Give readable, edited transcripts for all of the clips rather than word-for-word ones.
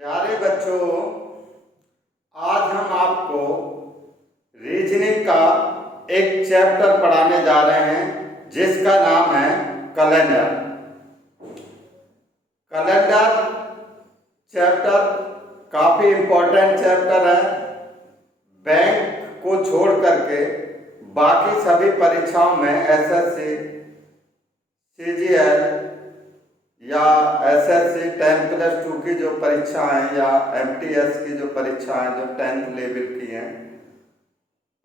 प्यारे बच्चों, आज हम आपको रीजनिंग का एक चैप्टर पढ़ाने जा रहे हैं जिसका नाम है कैलेंडर। कैलेंडर चैप्टर काफ़ी इम्पोर्टेंट चैप्टर है। बैंक को छोड़ करके बाकी सभी परीक्षाओं में एसएससी, सीजीएल या एसएससी 10+2 की जो परीक्षा हैं या एमटीएस की जो परीक्षा हैं जो 10th लेवल की हैं,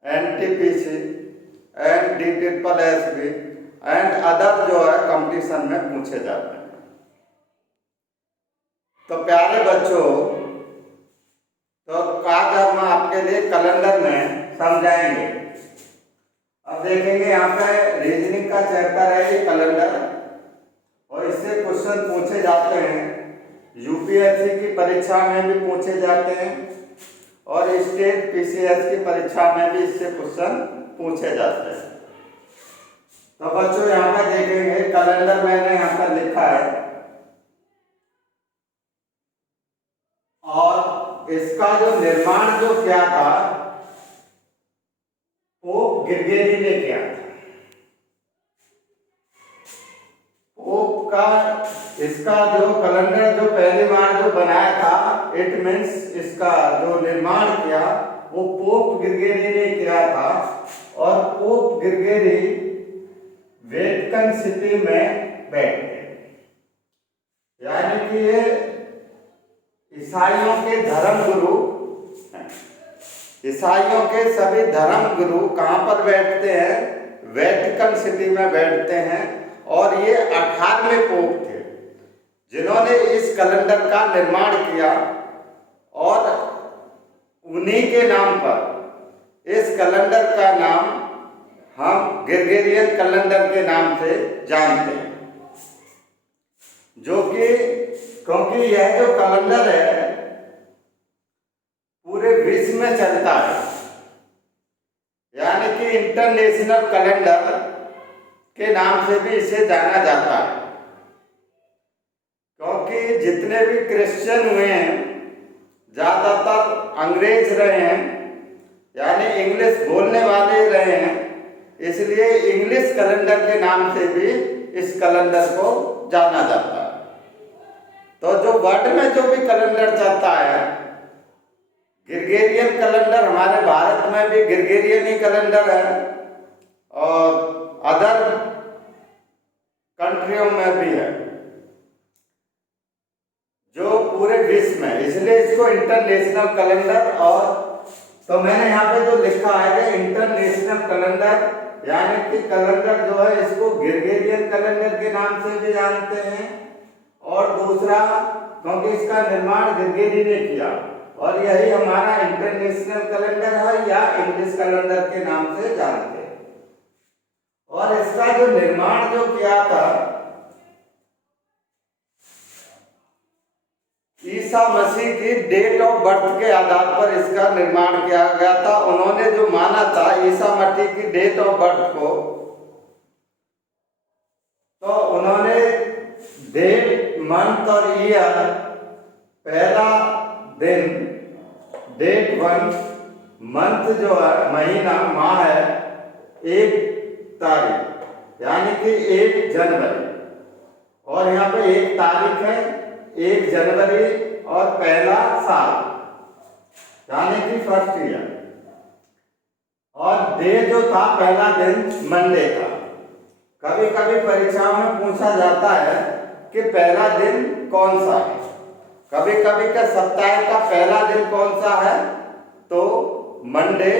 NTPC and DSSB and other जो है कंपटीशन में पूछे जाते हैं। तो प्यारे बच्चों, तो आज हम आपके लिए कैलेंडर में समझाएंगे। अब देखेंगे यहाँ पे रीजनिंग का चैप्टर है ये कैलेंडर, और इससे क्वेश्चन पूछे जाते हैं। यूपीएससी की परीक्षा में भी पूछे जाते हैं और स्टेट पीसीएस की परीक्षा में भी इससे क्वेश्चन पूछे जाते हैं। तो बच्चों यहाँ पर देखेंगे कैलेंडर मैंने यहाँ पर लिखा है, और इसका जो निर्माण जो किया था वो ग्रिगोरी ने किया था। इसका जो कैलेंडर जो पहली बार जो बनाया था, इट मीन्स इसका जो निर्माण किया वो पोप ग्रिगोरी ने किया था। और पोप ग्रिगोरी वेटिकन सिटी में बैठे, यानी कि ये ईसाइयों के धर्म गुरु, ईसाइयों के सभी धर्म गुरु कहाँ पर बैठते हैं? वेटिकन सिटी में बैठते हैं। और ये 18वें पोप थे जिन्होंने इस कैलेंडर का निर्माण किया, और उन्हीं के नाम पर इस कैलेंडर का नाम हम ग्रिगोरियन कैलेंडर के नाम से जानते हैं। जो कि क्योंकि यह जो कैलेंडर है पूरे विश्व में चलता है, यानी कि इंटरनेशनल कैलेंडर के नाम से भी इसे जाना जाता है। क्योंकि जितने भी क्रिश्चियन हुए हैं ज़्यादातर अंग्रेज रहे हैं, यानी इंग्लिश बोलने वाले रहे हैं, इसलिए इंग्लिश कैलेंडर के नाम से भी इस कैलेंडर को जाना जाता है। तो जो वर्ल्ड में जो भी कैलेंडर चलता है, ग्रिगोरियन कैलेंडर हमारे भारत में भी ग्रिगोरियन ही कैलेंडर है और अदर कंट्रियों में भी है जो पूरे विश्व में, इसलिए इसको इंटरनेशनल कैलेंडर। और तो मैंने यहाँ पे जो लिखा है कि इंटरनेशनल कैलेंडर, यानी कि कैलेंडर जो है इसको ग्रिगोरियन कैलेंडर के नाम से भी जानते हैं, और दूसरा क्योंकि इसका निर्माण ग्रिगोरी ने किया, और यही हमारा इंटरनेशनल कैलेंडर है या इंग्लिश कैलेंडर के नाम से जानते हैं। और इसका जो निर्माण जो किया था ईसा मसीह की डेट ऑफ बर्थ के आधार पर इसका निर्माण किया गया था। उन्होंने जो माना था ईसा मसीह की डेट ऑफ बर्थ को, तो उन्होंने डेट, मंथ और ईयर, पहला दिन डेट 1, मंथ जो है महीना, माह है 1 तारीख, यानी कि 1 जनवरी, और यहाँ पे 1 तारीख है 1 जनवरी, और पहला साल यानी कि फर्स्ट ईयर। और डे जो था पहला दिन मंडे था। कभी कभी परीक्षाओं में पूछा जाता है कि पहला दिन कौन सा है, कभी कभी का सप्ताह का पहला दिन कौन सा है, तो मंडे।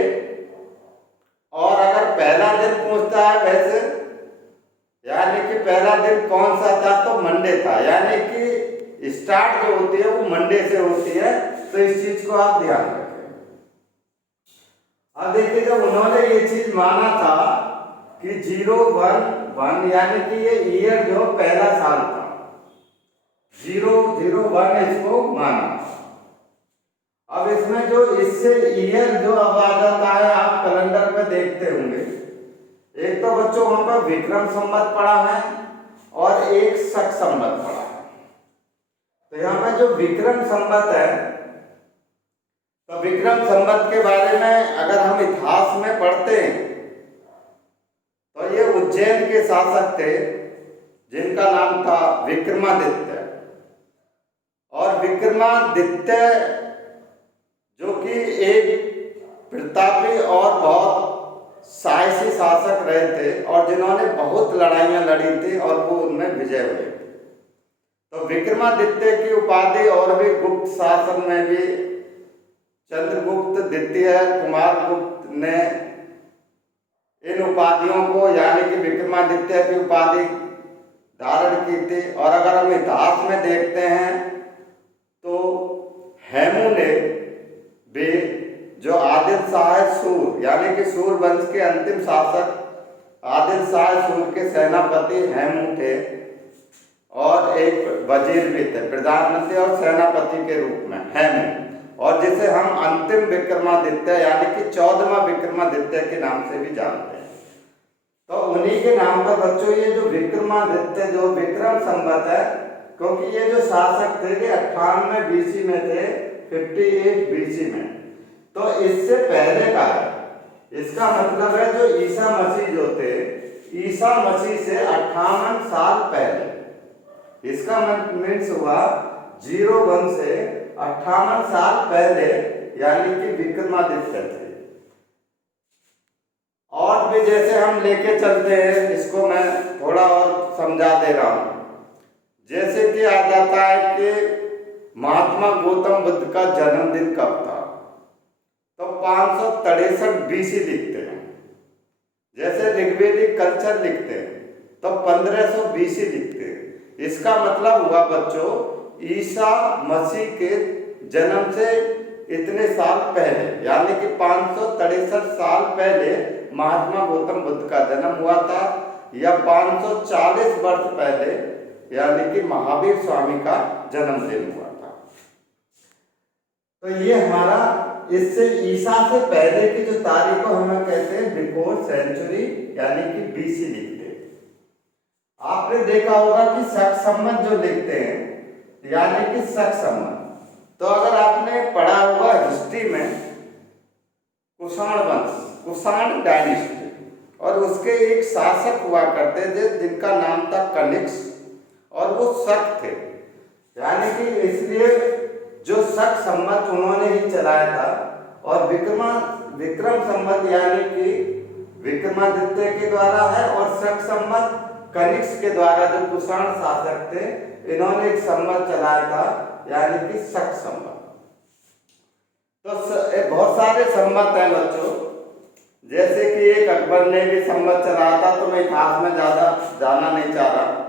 और अगर पहला दिन पूछता है वैसे, यानी कि पहला दिन कौन सा था, तो मंडे था, यानी कि स्टार्ट जो होती है वो मंडे से होती है। तो इस चीज को आप ध्यान रखें। अब देखिए, जब उन्होंने ये चीज माना था कि 011, यानी कि ये ईयर जो पहला साल था, 001 इसको माना। अब इसमें जो इससे ईयर जो अब आ जाता है, आप कैलेंडर में देखते होंगे, एक तो बच्चों वहां पर विक्रम संवत पड़ा है और एक शक संवत पड़ा है। तो यहाँ पे जो विक्रम संवत है, तो विक्रम संवत के बारे में अगर हम इतिहास में पढ़ते हैं तो ये उज्जैन के शासक थे जिनका नाम था विक्रमादित्य। और विक्रमादित्य जो कि एक प्रतापी और बहुत साहसी शासक रहे थे और जिन्होंने बहुत लड़ाइयाँ लड़ी थी और वो उनमें विजय हुए थे। तो विक्रमादित्य की उपाधि और भी गुप्त शासन में भी चंद्रगुप्त द्वितीय, कुमारगुप्त ने इन उपाधियों को यानी कि विक्रमादित्य की उपाधि धारण की थी। और अगर हम इतिहास में देखते हैं तो हेमू ने भी, जो आदिल शाह सूर यानी कि सूर वंश के अंतिम शासक आदिल शाह सूर के सेनापति हेमू थे और एक वजीर भी थे, प्रधानमंत्री और सेनापति के रूप में हेमू, और जिसे हम अंतिम विक्रमादित्य यानी कि 14वां विक्रमादित्य के नाम से भी जानते हैं। तो उन्हीं के नाम पर बच्चों ये जो विक्रमादित्य जो विक्रम संवत है, क्योंकि ये जो शासक थे ये 98 बीसी में थे, 58 बीसी में, तो इससे पहले का है। इसका मतलब है जो ईसा मसीह जो थे, ईसा मसीह से 58 साल पहले, इसका मीन्स हुआ 01 से 58 साल पहले यानी कि विक्रमादित्य थे। और भी जैसे हम लेके चलते हैं, इसको मैं थोड़ा और समझा दे रहा हूं। जैसे कि आ जाता है कि महात्मा गौतम बुद्ध का जन्मदिन कब था, तो 563 बीसी लिखते हैं। जैसे ऋग्वेदिक कल्चर लिखते हैं तो 1500 बीसी लिखते हैं। इसका मतलब हुआ बच्चों ईसा मसीह के जन्म से इतने साल पहले यानी कि 563 साल पहले महात्मा गौतम बुद्ध का जन्म हुआ था, या 540 वर्ष पहले यानी कि महावीर स्वामी का जन्मदिन हुआ था। तो ये हमारा इससे ईसा से पहले की जो तारीख को हम कहते हैं बिफोर सेंचुरी यानी कि बीसी लिखते हैं। आपने देखा होगा कि शक संवत जो लिखते हैं यानी कि शक संवत, तो अगर आपने पढ़ा होगा हिस्ट्री में कुषाण वंश, कुषाण डायनेस्टी, और उसके एक शासक हुआ करते थे जिनका नाम था कनिष्क, और वो शक थे, यानी कि इसलिए जो शक संवत उन्होंने ही चलाया था। और विक्रम संवत यानी कि विक्रमादित्य के द्वारा है, और शक संवत कनिष्क के द्वारा जो कुषाण शासक थे इन्होंने एक संवत चलाया था यानी कि शक संवत। तो बहुत सारे संवत हैं बच्चों, जैसे कि एक अकबर ने भी संवत चलाया था, तो मैं इतिहास में ज्यादा जाना नहीं चाह रहा।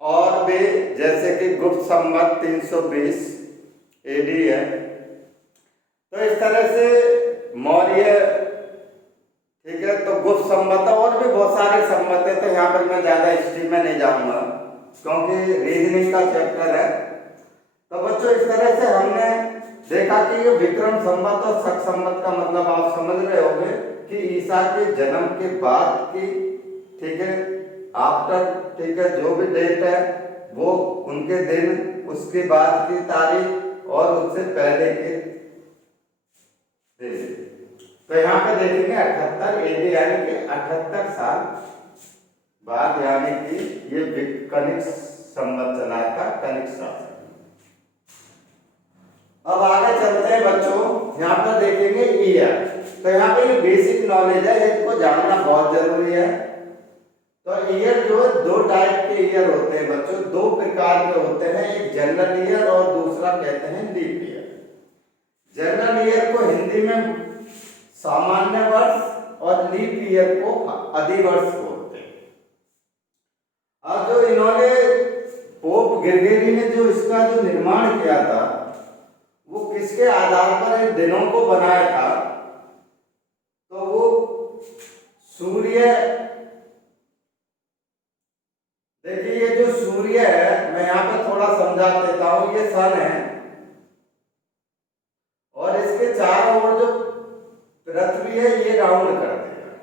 और भी जैसे कि गुप्त संवत 320 एडी है। तो इस तरह से मौर्य, ठीक है, तो गुप्त संवत और भी बहुत सारे संवत है। तो यहाँ पर मैं ज्यादा हिस्ट्री में नहीं जाऊंगा क्योंकि रीजनिंग का चैप्टर है। तो बच्चों इस तरह से हमने देखा कि ये विक्रम संवत और शक संवत का मतलब आप समझ रहे होंगे कि ईसा के जन्म के बाद की, ठीक है, आफ्टर, ठीक है, जो भी डेट है वो उनके दिन, उसके बाद की तारीख और उससे पहले के दिन। तो यहाँ पे देखेंगे 78 एडी यानी कि 78 साल बाद यानी कि ये कनिष्क संवत चला था, कनिष्क शासक। अब आगे चलते हैं बच्चों, यहाँ पर देखेंगे ईयर। तो यहाँ पे ये बेसिक नॉलेज है, इसको जानना बहुत जरूरी है। तो ईयर जो है दो टाइप के ईयर होते हैं बच्चों, दो प्रकार के होते हैं, एक जनरल ईयर और दूसरा कहते हैं लीप ईयर। जनरल ईयर को हिंदी में सामान्य वर्ष और लीप ईयर को अधिवर्ष बोलते हैं। अब जो इन्होंने पोप ग्रेगरी ने जो इसका जो निर्माण किया था वो किसके आधार पर इन दिनों को बनाया था, तो वो सूर्य, देखिए ये जो सूर्य है मैं यहाँ पे थोड़ा समझा देता हूं, ये सन है और इसके चारों ओर जो पृथ्वी है ये राउंड करते हैं।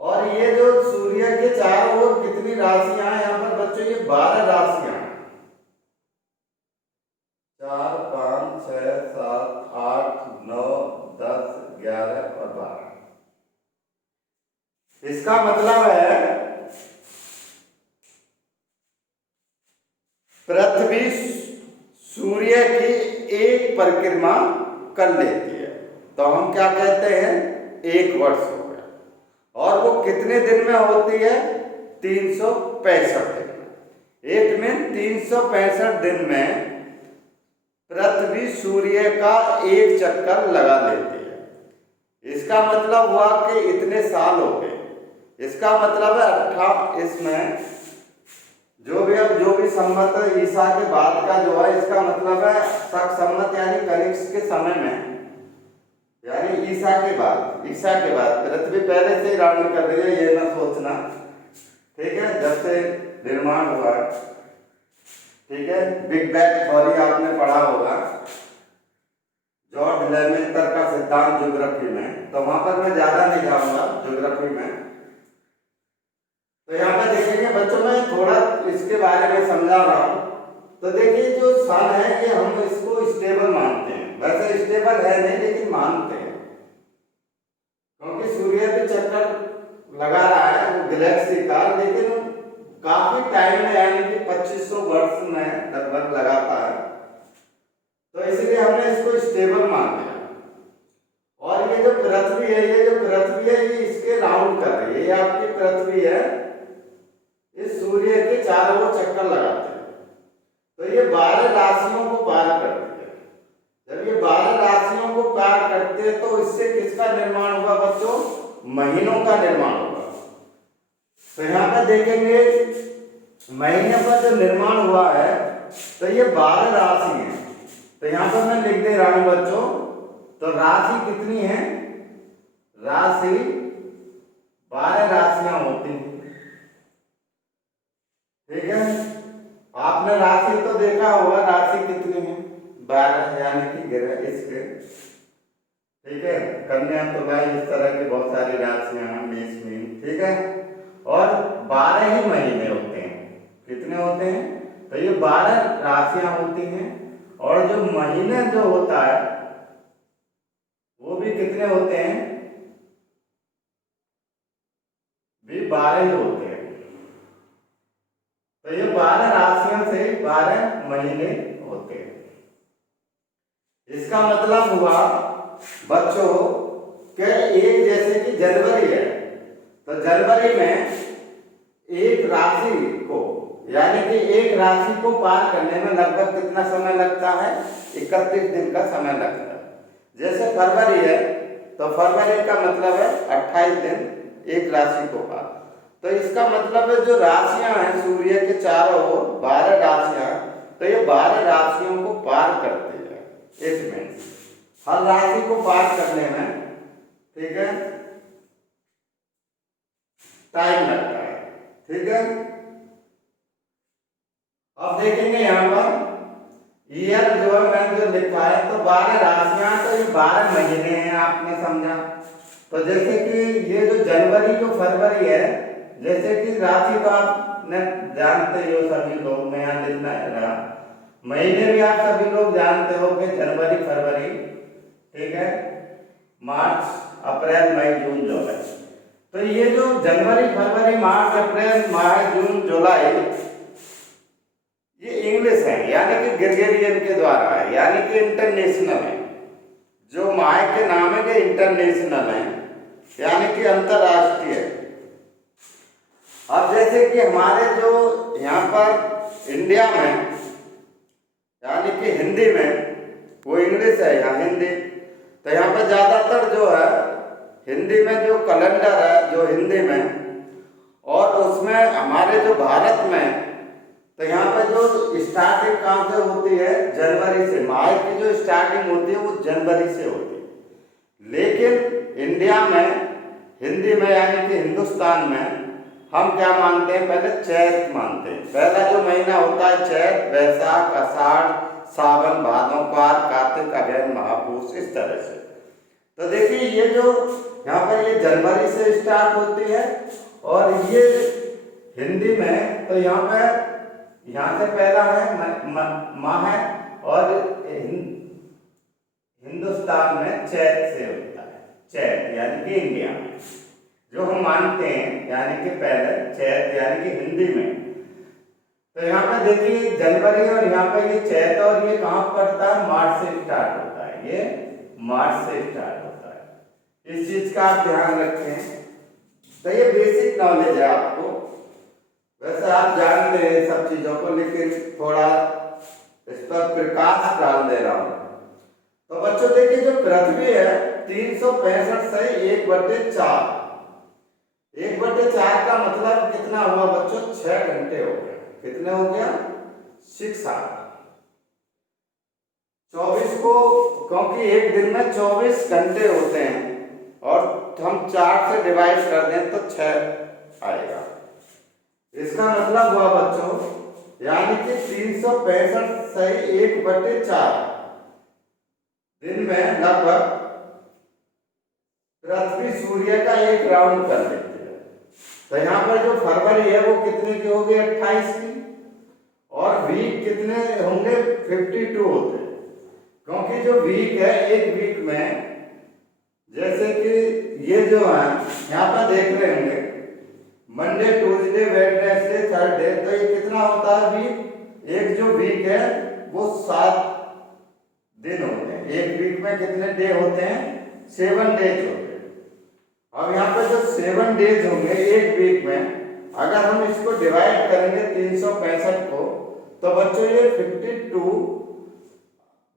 और ये जो सूर्य के चारों ओर कितनी राशियां हैं यहाँ पर बच्चों, ये 12 राशियां। इसका मतलब है पृथ्वी सूर्य की एक परिक्रमा कर लेती है, तो हम क्या कहते हैं, 1 वर्ष हो गया। और वो कितने दिन में होती है, 365 दिन में। एक में 365 दिन में पृथ्वी सूर्य का एक चक्कर लगा लेती है। इसका मतलब हुआ कि इतने साल हो गए। इसका मतलब है इसमें जो भी संवत ईसा के बाद का जो है, इसका मतलब है शक संवत यानी कनिष्क के समय में, यानी ईसा के बाद पृथ्वी पहले से ही राउंड कर रही है, ये ना सोचना, ठीक है। जब से निर्माण हुआ, ठीक है, बिग बैंग थ्योरी आपने पढ़ा होगा, जॉर्ज लेमेंटर का सिद्धांत ज्योग्राफी में, तो वहां पर मैं ज्यादा नहीं जाऊंगा ज्योग्राफी में। तो यहाँ पे देखेंगे बच्चों, मैं थोड़ा इसके बारे में समझा रहा हूँ। तो देखिए जो सन है ये हम इसको स्टेबल मानते हैं, वैसे स्टेबल है नहीं लेकिन मानते हैं, क्योंकि सूर्य भी चक्कर लगा रहा है वो गैलेक्सी का, लेकिन काफी टाइम में यानी कि 2500 वर्ष में लगभग लगाता है, तो इसलिए हमने इसको स्टेबल मान लिया। और ये जो पृथ्वी है ये इसके राउंड कर रही है, ये आपकी पृथ्वी है, इस सूर्य के चारों ओर चक्कर लगाते हैं, तो ये 12 राशियों को पार करती है। जब ये 12 राशियों को पार करते हैं तो इससे किसका निर्माण होगा बच्चों, महीनों का निर्माण होगा। तो यहाँ पर देखेंगे महीने पर जो निर्माण हुआ है, तो ये 12 राशि है। तो यहाँ पर मैं लिख दे रहा हूं बच्चों, तो राशि कितनी है, राशि 12 राशियां होती हैं, ठीक है। आपने राशि तो देखा होगा, राशि कितनी है, 12, यानी कि ग्रह इसके, ठीक है, कन्या तुला इस तरह की बहुत सारी राशियां हैं, मेष मीन, ठीक है। और 12 ही महीने होते हैं, कितने होते हैं, तो ये 12 राशियां होती हैं। और जो महीने जो होता है वो भी कितने होते हैं, भी 12 ही होते हैं। तो ये 12 राशियों से 12 महीने होते हैं। इसका मतलब हुआ बच्चों कि एक जैसे कि जनवरी है, तो जनवरी में एक राशि को यानी कि एक राशि को पार करने में लगभग कितना समय लगता है, 31 दिन का समय लगता है। जैसे फरवरी है तो फरवरी का मतलब है 28 दिन एक राशि को पार। तो इसका मतलब है जो राशियां हैं सूर्य के चारों ओर 12 राशियां, तो ये 12 राशियों को पार करती है। इसमें हर राशि को पार करने में, ठीक है, टाइम लगता है, ठीक है। अब देखेंगे यहाँ पर ईयर जो है मैंने जो लिखा है, तो 12 राशियां, तो ये 12 महीने हैं, आपने समझा। तो जैसे कि ये जो जनवरी जो फरवरी है, जैसे कि राशि तो आपने जानते हो सभी लोग, मैं यहाँ लिखना है, महीने भी आप सभी लोग जानते हो कि जनवरी फरवरी, ठीक है, मार्च अप्रैल मई जून जुलाई। तो ये जो जनवरी फरवरी मार्च अप्रैल मई जून जुलाई ये इंग्लिश है, यानी कि ग्रेगोरियन के द्वारा है, यानी कि इंटरनेशनल है। जो माह के नाम है कि इंटरनेशनल है, यानी कि अंतरराष्ट्रीय। अब जैसे कि हमारे जो यहाँ पर इंडिया में यानी कि हिंदी में, वो इंग्लिश है यहाँ हिंदी, तो यहाँ पर ज्यादातर जो है हिंदी में जो कैलेंडर है जो हिंदी में, और उसमें हमारे जो भारत में, तो यहाँ पे जो स्टार्टिंग कहाँ से होती है, जनवरी से। माह की जो स्टार्टिंग होती है वो जनवरी से होती है। लेकिन इंडिया में हिंदी में यानी कि हिंदुस्तान में हम क्या मानते हैं, पहले चैत मानते हैं। पहला जो महीना होता है चैत, वैशाख, आषाढ़, सावन, भादों, पार, कार्तिक, अगहन, महापूष, इस तरह से। तो देखिए ये जो यहाँ पर ये जनवरी से स्टार्ट होती है, और ये हिंदी में तो यहाँ पे यहाँ से पहला है माह है, और हिंदुस्तान में चैत से होता है, चैत यानी कि इंडिया में जो हम मानते हैं, यानी कि पहले चैत यानी कि हिंदी में। तो यहाँ पे देखिए जनवरी और यहाँ पे ये चैत और ये कहाँ पड़ता है, मार्च से स्टार्ट होता है, ये मार्च से स्टार्ट होता है। इस चीज का आप ध्यान रखें। तो ये बेसिक नॉलेज है आपको, वैसे आप जानते हैं सब चीजों को, लेकिन थोड़ा इस पर प्रकाश डाल दे रहा हूं। तो बच्चों देखिए जो पृथ्वी है 365 से 1/4, 1/4 का मतलब कितना हुआ बच्चों, 6 घंटे हो गया। कितने हो गया, 6 आवर। 24 को, क्योंकि एक दिन में 24 घंटे होते हैं और हम 4 से डिवाइड कर दें तो 6 आएगा। इसका मतलब हुआ बच्चों, यानी कि 365 से 1/4 दिन में लगभग पृथ्वी सूर्य का एक राउंड कर लेती है। तो यहाँ पर जो फरवरी है वो कितने की होगी, 28 की, और वीक कितने होंगे, 52 होते हैं। क्योंकि जो वीक है, एक वीक में जैसे कि ये जो है यहाँ पर देख रहे होंगे, मंडे ट्यूसडे वेडनेसडे थर्सडे, तो ये कितना होता है वीक, एक जो वीक है वो 7 दिन होते हैं। एक वीक में कितने डे होते हैं, 7 डेज होते हैं। अब यहाँ पे जो 7 डेज होंगे एक वीक में, अगर हम इसको डिवाइड करेंगे 365 को, तो बच्चों ये 52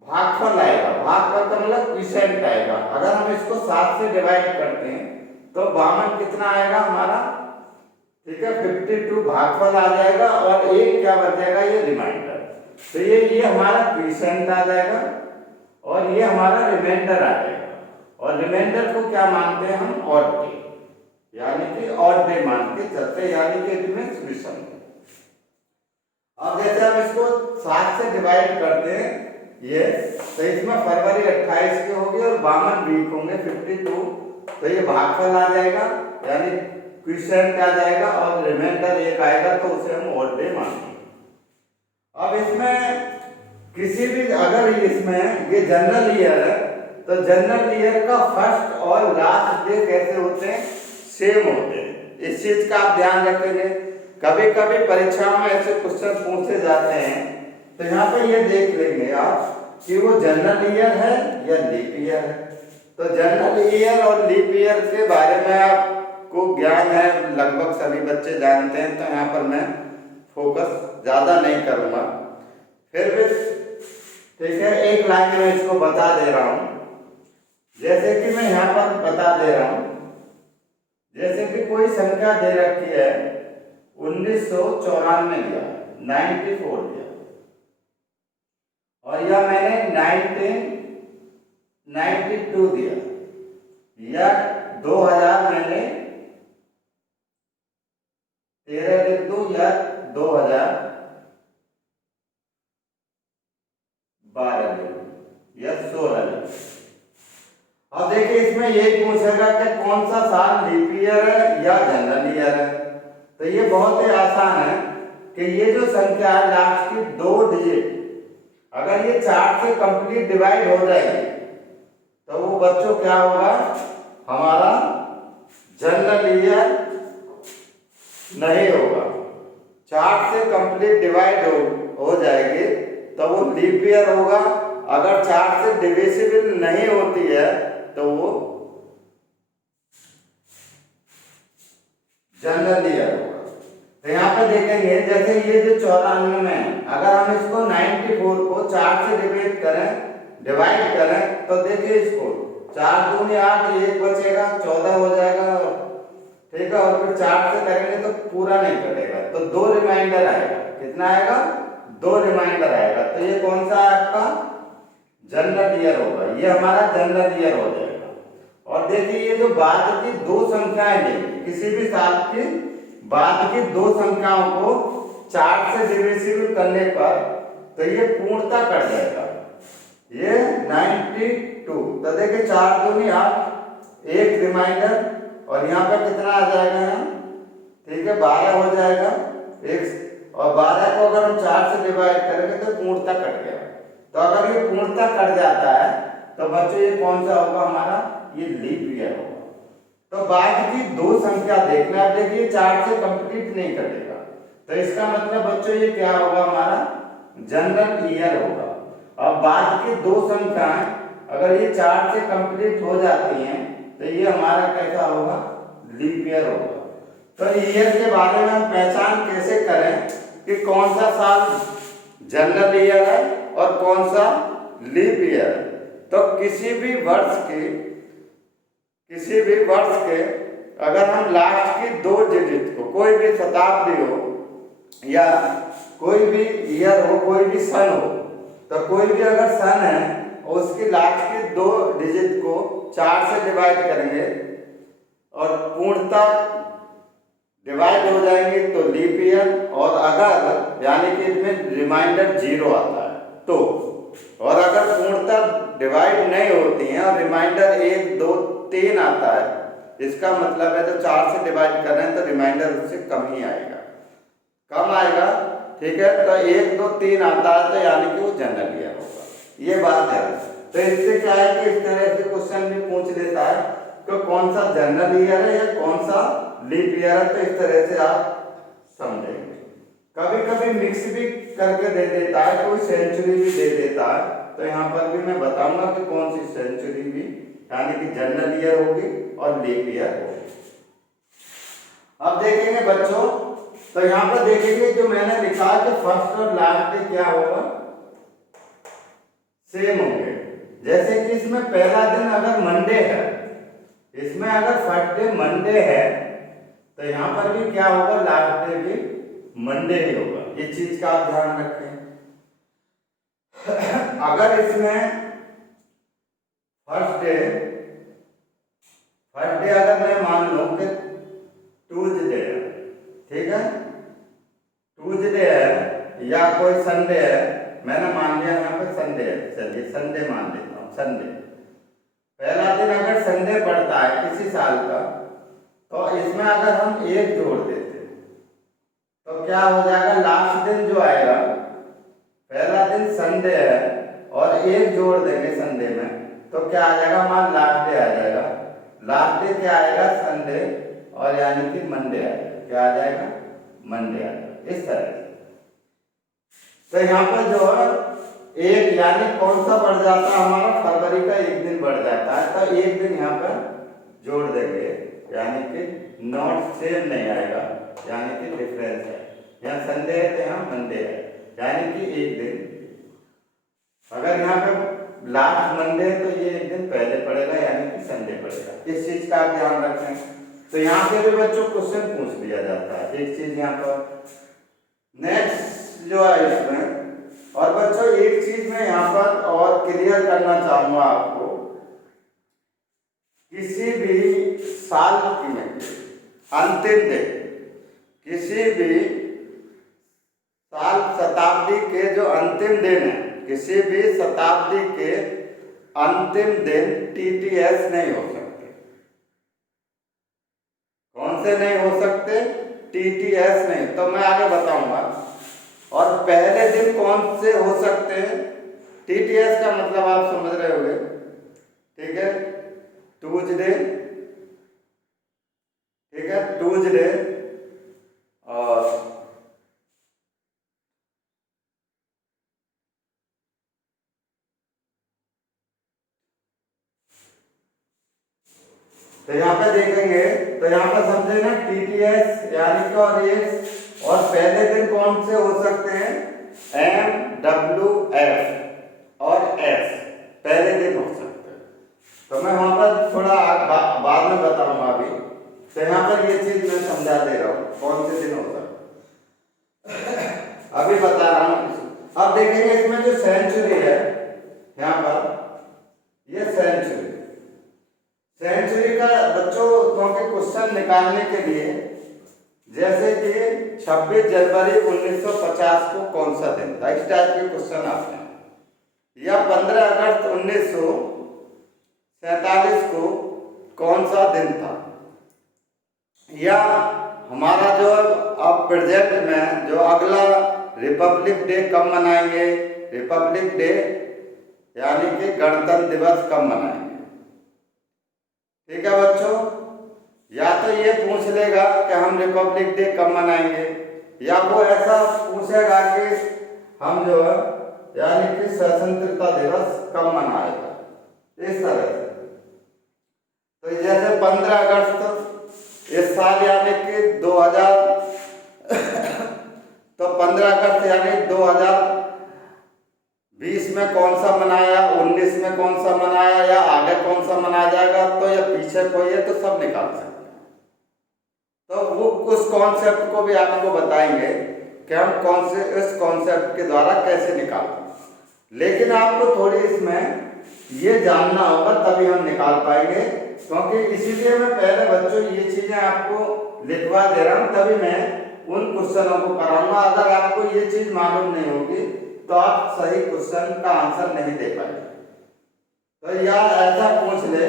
भागफल आएगा। भागफल का मतलब क्विसेंट आएगा। अगर हम इसको 7 से डिवाइड करते हैं तो 52 कितना आएगा हमारा, ठीक है, 52 भागफल आ जाएगा और एक क्या बचेगा, ये रिमाइंडर। तो ये हमारा क्विसेंट आ जाएगा और ये हमारा रिमाइंडर आ जाएगा। और रिमाइंडर को क्या मानते हैं हम, ऑड डे, यानी कि ऑड डे मान के चलते हैं, यानी कि इट मींस विषम। अब जैसे हम इसको 7 से डिवाइड करते हैं ये, तो इसमें फरवरी 28 की होगी और 52 वीक होंगे 52, तो ये भागफल आ जाएगा, यानी क्विसेंट आ जाएगा और रिमाइंडर एक आएगा, तो उसे हम ऑड डे मानेंगे। अब इसमें किसी भी, अगर इसमें ये जनरल ईयर है, तो जनरल ईयर का फर्स्ट और लास्ट डे कैसे होते हैं, सेम होते हैं। इस चीज का आप ध्यान रखेंगे। कभी कभी परीक्षाओं में ऐसे क्वेश्चन पूछे जाते हैं, तो यहाँ पे ये देख लेंगे आप कि वो जनरल ईयर है या लीप ईयर है। तो जनरल ईयर और लीप ईयर के बारे में आपको ज्ञान है, लगभग सभी बच्चे जानते हैं, तो यहाँ पर मैं फोकस ज्यादा नहीं करूंगा। फिर भी ठीक है, एक लाइन में इसको बता दे रहा हूं, जैसे कि मैं यहाँ पर बता दे रहा हूं। जैसे कि कोई संख्या दे रखी है 1994 दिया, 94 दिया, और या मैंने 1992 दिया, या 2000 मैंने 13 लिख दूं, या 2012 लिख दूं, या 16 लिख दूं। अब देखिए इसमें यही पूछेगा कि कौन सा साल लीप ईयर है या जनरल ईयर है। तो ये बहुत ही आसान है कि ये जो संख्या है लास्ट की 2 डिजिट, अगर ये 4 से कंप्लीट डिवाइड हो जाएगी तो वो बच्चों क्या होगा, हमारा जनरल ईयर नहीं होगा। 4 से कंप्लीट डिवाइड हो जाएगी तो वो लीप ईयर होगा। अगर 4 से डिविजिबल नहीं होती है तो वो जनरल ईयर होगा। तो यहाँ पे देखेंगे, जैसे ये जो 94 में, अगर हम इसको 94 को 4 से डिवाइड करें तो देखिए इसको 4 दूनी 8, 1 बचेगा, 14 हो जाएगा, ठीक है। और फिर 4 से करेंगे तो पूरा नहीं कटेगा, तो 2 रिमाइंडर आएगा। कितना आएगा, 2 रिमाइंडर आएगा। तो ये कौन सा है आपका, जनरल ईयर होगा। ये हमारा जनरल ईयर हो जाएगा। और देखिए ये जो बाद की 2 संख्याएं देंगे, किसी भी साल की बाद की 2 संख्याओं को 4 से डिविजिबल करने पर तो ये पूर्णता कर जाएगा। ये 92, तो देखिए 4 दूनी 8, 1 रिमाइंडर, और यहाँ पे कितना आ जाएगा यहाँ, ठीक है, 12 हो जाएगा। एक और 12 को अगर हम 4 से डिवाइड करेंगे तो पूर्णता कट गया। तो अगर ये पूर्णता कट जाता है तो बच्चों ये कौन सा होगा हमारा, ये लीप ईयर होगा। तो तो बाद की दो संख्या देखना। अब देखिए 4 से कंप्लीट नहीं कटेगा, तो इसका मतलब बच्चों ये क्या होगा, हमारा जनरल ईयर होगा। अब बाद की दो संख्याएं अगर ये 4 से कंप्लीट हो जाती हैं तो ये हमारा कैसा होगा, लीप ईयर होगा। तो ईयर के बारे में हम पहचान कैसे करें कि कौन सा साल जनरल ईयर है और कौन सा लीप ईयर है। तो किसी भी वर्ष के अगर हम लास्ट की दो डिजिट को, कोई भी शताब्दी हो या कोई भी ईयर हो, कोई भी सन हो, तो कोई भी अगर सन है और उसकी लास्ट के दो डिजिट को 4 से डिवाइड करेंगे और पूर्णतः डिवाइड हो जाएंगे तो लीप ईयर, और अगर यानी कि इसमें रिमाइंडर 0 आता है तो, और अगर पूर्णतः डिवाइड नहीं होती हैं और रिमाइंडर 1 2 3 आता है, इसका मतलब है तो 4 से डिवाइड कर रहे हैं तो रिमाइंडर उससे कम ही आएगा, कम आएगा। ठीक है, तो 1 2 3 आता है तो यानी कि वो जनरल ईयर होगा, ये बात है। तो इससे क्या है कि इस तरह से क्वेश्चन भी पूछ देता है कि कौन सा जनरल ईयर है या कौन सा लीप ईयर है, तो इस तरह से आप समझेंगे। कभी कभी मिक्स भी करके दे देता है, कोई सेंचुरी भी दे देता है, तो यहाँ पर भी मैं बताऊंगा कि कौन सी सेंचुरी भी यानी कि जनरल ईयर होगी और लीप ईयर होगी। अब देखेंगे बच्चों, तो यहाँ पर देखेंगे जो मैंने लिखा कि फर्स्ट और लास्ट डे क्या होगा, सेम होंगे। जैसे कि इसमें पहला दिन अगर मंडे है, इसमें अगर फर्स्ट डे मंडे है तो यहाँ पर भी क्या होगा, लास्ट डे भी मंडे ही होगा। ये चीज का आप ध्यान रखें। अगर इसमें फर्स्ट डे अगर मैं मान लूं कि ट्यूसडे है, ठीक है, ट्यूसडे है या कोई संडे है, मैंने मान लिया यहाँ पे संडे है, चलिए संडे मान लेता हूँ। संडे पहला दिन अगर संडे पड़ता है किसी साल का, तो इसमें अगर हम 1 जोड़ देते तो क्या हो जाएगा, लास्ट दिन जो आएगा, पहला दिन संडे है और 1 जोड़ देंगे संडे में तो क्या आ जाएगा, हमारा लास्ट डे आ जाएगा। लास्ट डे क्या आएगा, संडे, और यानी कि मंडे आएगा। क्या आ जाएगा, मंडे आएगा, इस तरह से। तो यहाँ पर जो है एक यानी कौन सा बढ़ जाता है, हमारा फरवरी का 1 दिन बढ़ जाता है, तो 1 दिन यहाँ पर जोड़ देंगे, यानी कि नॉट सेम नहीं आएगा, यानी कि डिफरेंस है। यहाँ संडे है तो यहाँ मंडे है, यानी कि 1 दिन। अगर यहाँ पे लास्ट मंडे तो ये 1 दिन पहले पड़ेगा, यानी कि संडे पड़ेगा। इस चीज का आप ध्यान रखें। तो यहाँ से भी बच्चों क्वेश्चन पूछ लिया जाता है, एक चीज यहाँ पर। नेक्स्ट जो है इसमें, और बच्चों एक चीज मैं यहाँ पर और क्लियर करना चाहूंगा आपको, किसी भी साल में अंतिम दिन, किसी भी साल शताब्दी के जो अंतिम दिन है, किसी भी शताब्दी के अंतिम दिन टीटीएस नहीं हो सकते। कौन से नहीं हो सकते, टीटीएस नहीं। तो मैं आगे बताऊंगा। और पहले दिन कौन से हो सकते हैं, टीटीएस का मतलब आप समझ रहे होंगे, ठीक है, ट्यूसडे, ठीक है, ट्यूसडे, और तो यहाँ पे देखेंगे तो यहाँ पे समझे ना, टीटीएस यानी कि और पहले दिन कौन से हो सकते हैं, एम डब्ल्यू एफ और एस पहले दिन हो सकते हैं। तो मैं वहां पर थोड़ा बाद में बताऊंगा। अभी तो यहाँ पर ये चीज मैं समझा दे रहा हूँ कौन से दिन हो सकते हैं, अभी बता रहा हूँ। अब देखेंगे इसमें जो सेंचुरी है, यहाँ पर ये सेंचुरी का बच्चों क्योंकि क्वेश्चन निकालने के लिए, जैसे कि 26 जनवरी 1950 को कौन सा दिन था, इस टाइप के क्वेश्चन आते हैं, या 15 अगस्त 1947 को कौन सा दिन था, या हमारा जो अब प्रेजेंट में जो अगला रिपब्लिक डे कब मनाएंगे, रिपब्लिक डे यानी कि गणतंत्र दिवस कब मनाएंगे। ठीक है बच्चों, या तो ये पूछ लेगा कि हम रिपब्लिक डे कब मनाएंगे, या वो ऐसा पूछेगा कि हम जो है यानी कि स्वतंत्रता दिवस कब मनाएगा, इस तरह से। तो जैसे 15 अगस्त इस साल यानी कि 2000 तो 15 अगस्त यानी 2020 में कौन सा मनाया, 19 में कौन सा मनाया, या आगे कौन सा मनाया जाएगा, तो या पीछे कोई है तो सब निकाल सकते हैं। तो वो उस कॉन्सेप्ट को भी आपको बताएंगे कि हम कौन से इस कॉन्सेप्ट के द्वारा कैसे निकालते हैं, लेकिन आपको थोड़ी इसमें ये जानना होगा तभी हम निकाल पाएंगे, क्योंकि इसीलिए मैं पहले बच्चों ये चीजें आपको लिखवा दे रहा हूँ, तभी मैं उन क्वेश्चनों को कराऊंगा। अगर आपको ये चीज मालूम नहीं होगी तो आप सही क्वेश्चन का आंसर नहीं दे पाएंगे। तो या ऐसा पूछ ले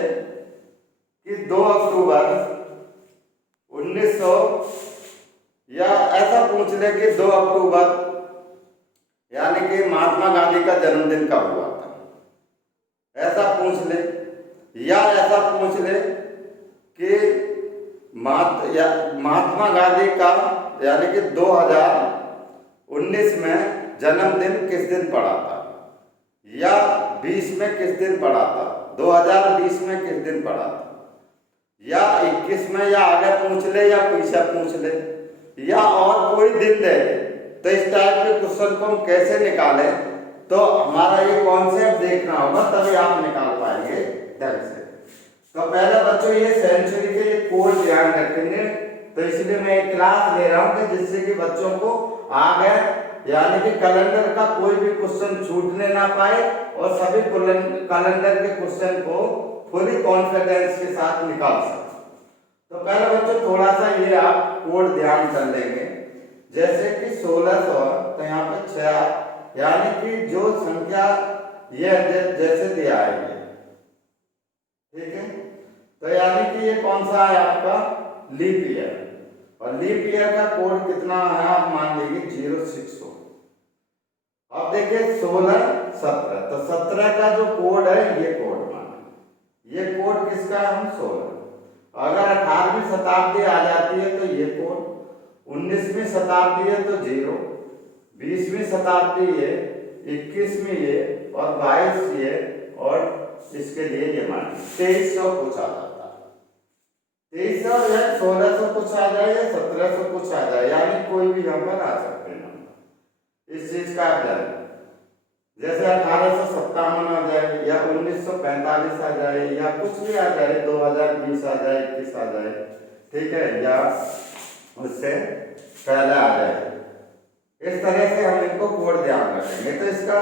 कि 2 अक्टूबर 1900, या ऐसा पूछ ले कि 2 अक्टूबर यानी कि महात्मा गांधी का जन्मदिन कब हुआ था, ऐसा पूछ ले। या ऐसा पूछ ले कि महात्मा गांधी का यानी कि 2019 में जन्मदिन किस दिन पड़ा था, या 20 में किस दिन पड़ा था, 2020 में किस दिन पड़ा था, या 21 में, या आगे पूछ ले या पीछे पूछ ले, या और कोई दिन दे। तो इस टाइप के क्वेश्चन को हम कैसे निकालें, तो हमारा ये कॉन्सेप्ट देखना होगा तभी आप निकाल पाएंगे ढंग से। तो पहले बच्चों ये सेंचुरी के कोड ध्यान रखेंगे, तो इसलिए मैं एक क्लास ले रहा हूँ कि जिससे कि बच्चों को आगे यानी कि कैलेंडर का कोई भी क्वेश्चन छूटने ना पाए और सभी कैलेंडर के क्वेश्चन को फुली कॉन्फिडेंस के साथ निकाल सकें। तो पहले बच्चों थोड़ा सा ये आप कोड ध्यान कर लेंगे, जैसे कि 1600, तो यहाँ पे 6 यानी कि जो संख्या ये जैसे दिया है ये, ठीक है। तो यानी कि ये कौन सा है आपका लीप ईयर, और लीप ईयर का कोड कितना है आप मान लीजिए 0600। अब देखिए 16 17, तो 17 का जो कोड है ये कोड ये कोड किसका है, हम 16। अगर 18वीं शताब्दी आ जाती है तो ये कोड, 19वीं शताब्दी है तो 0, 20वीं शताब्दी है, 21वीं ये, और 22 ये, और इसके लिए ये मान 2300 कुछ आ जाता है। 2300 या 1600 कुछ आ जाए या 1700 कुछ आ जाए, यानी कोई भी नंबर आ सकते हैं। इस चीज का आप जैसे 1857 आ जाए, या 1945 आ जाए, या कुछ भी आ जाए, 2020 आ जाए, 21 आ जाए, ठीक है, या उससे पहले आ जाए। इस तरह से हम इनको कोड ध्यान रखेंगे। तो इसका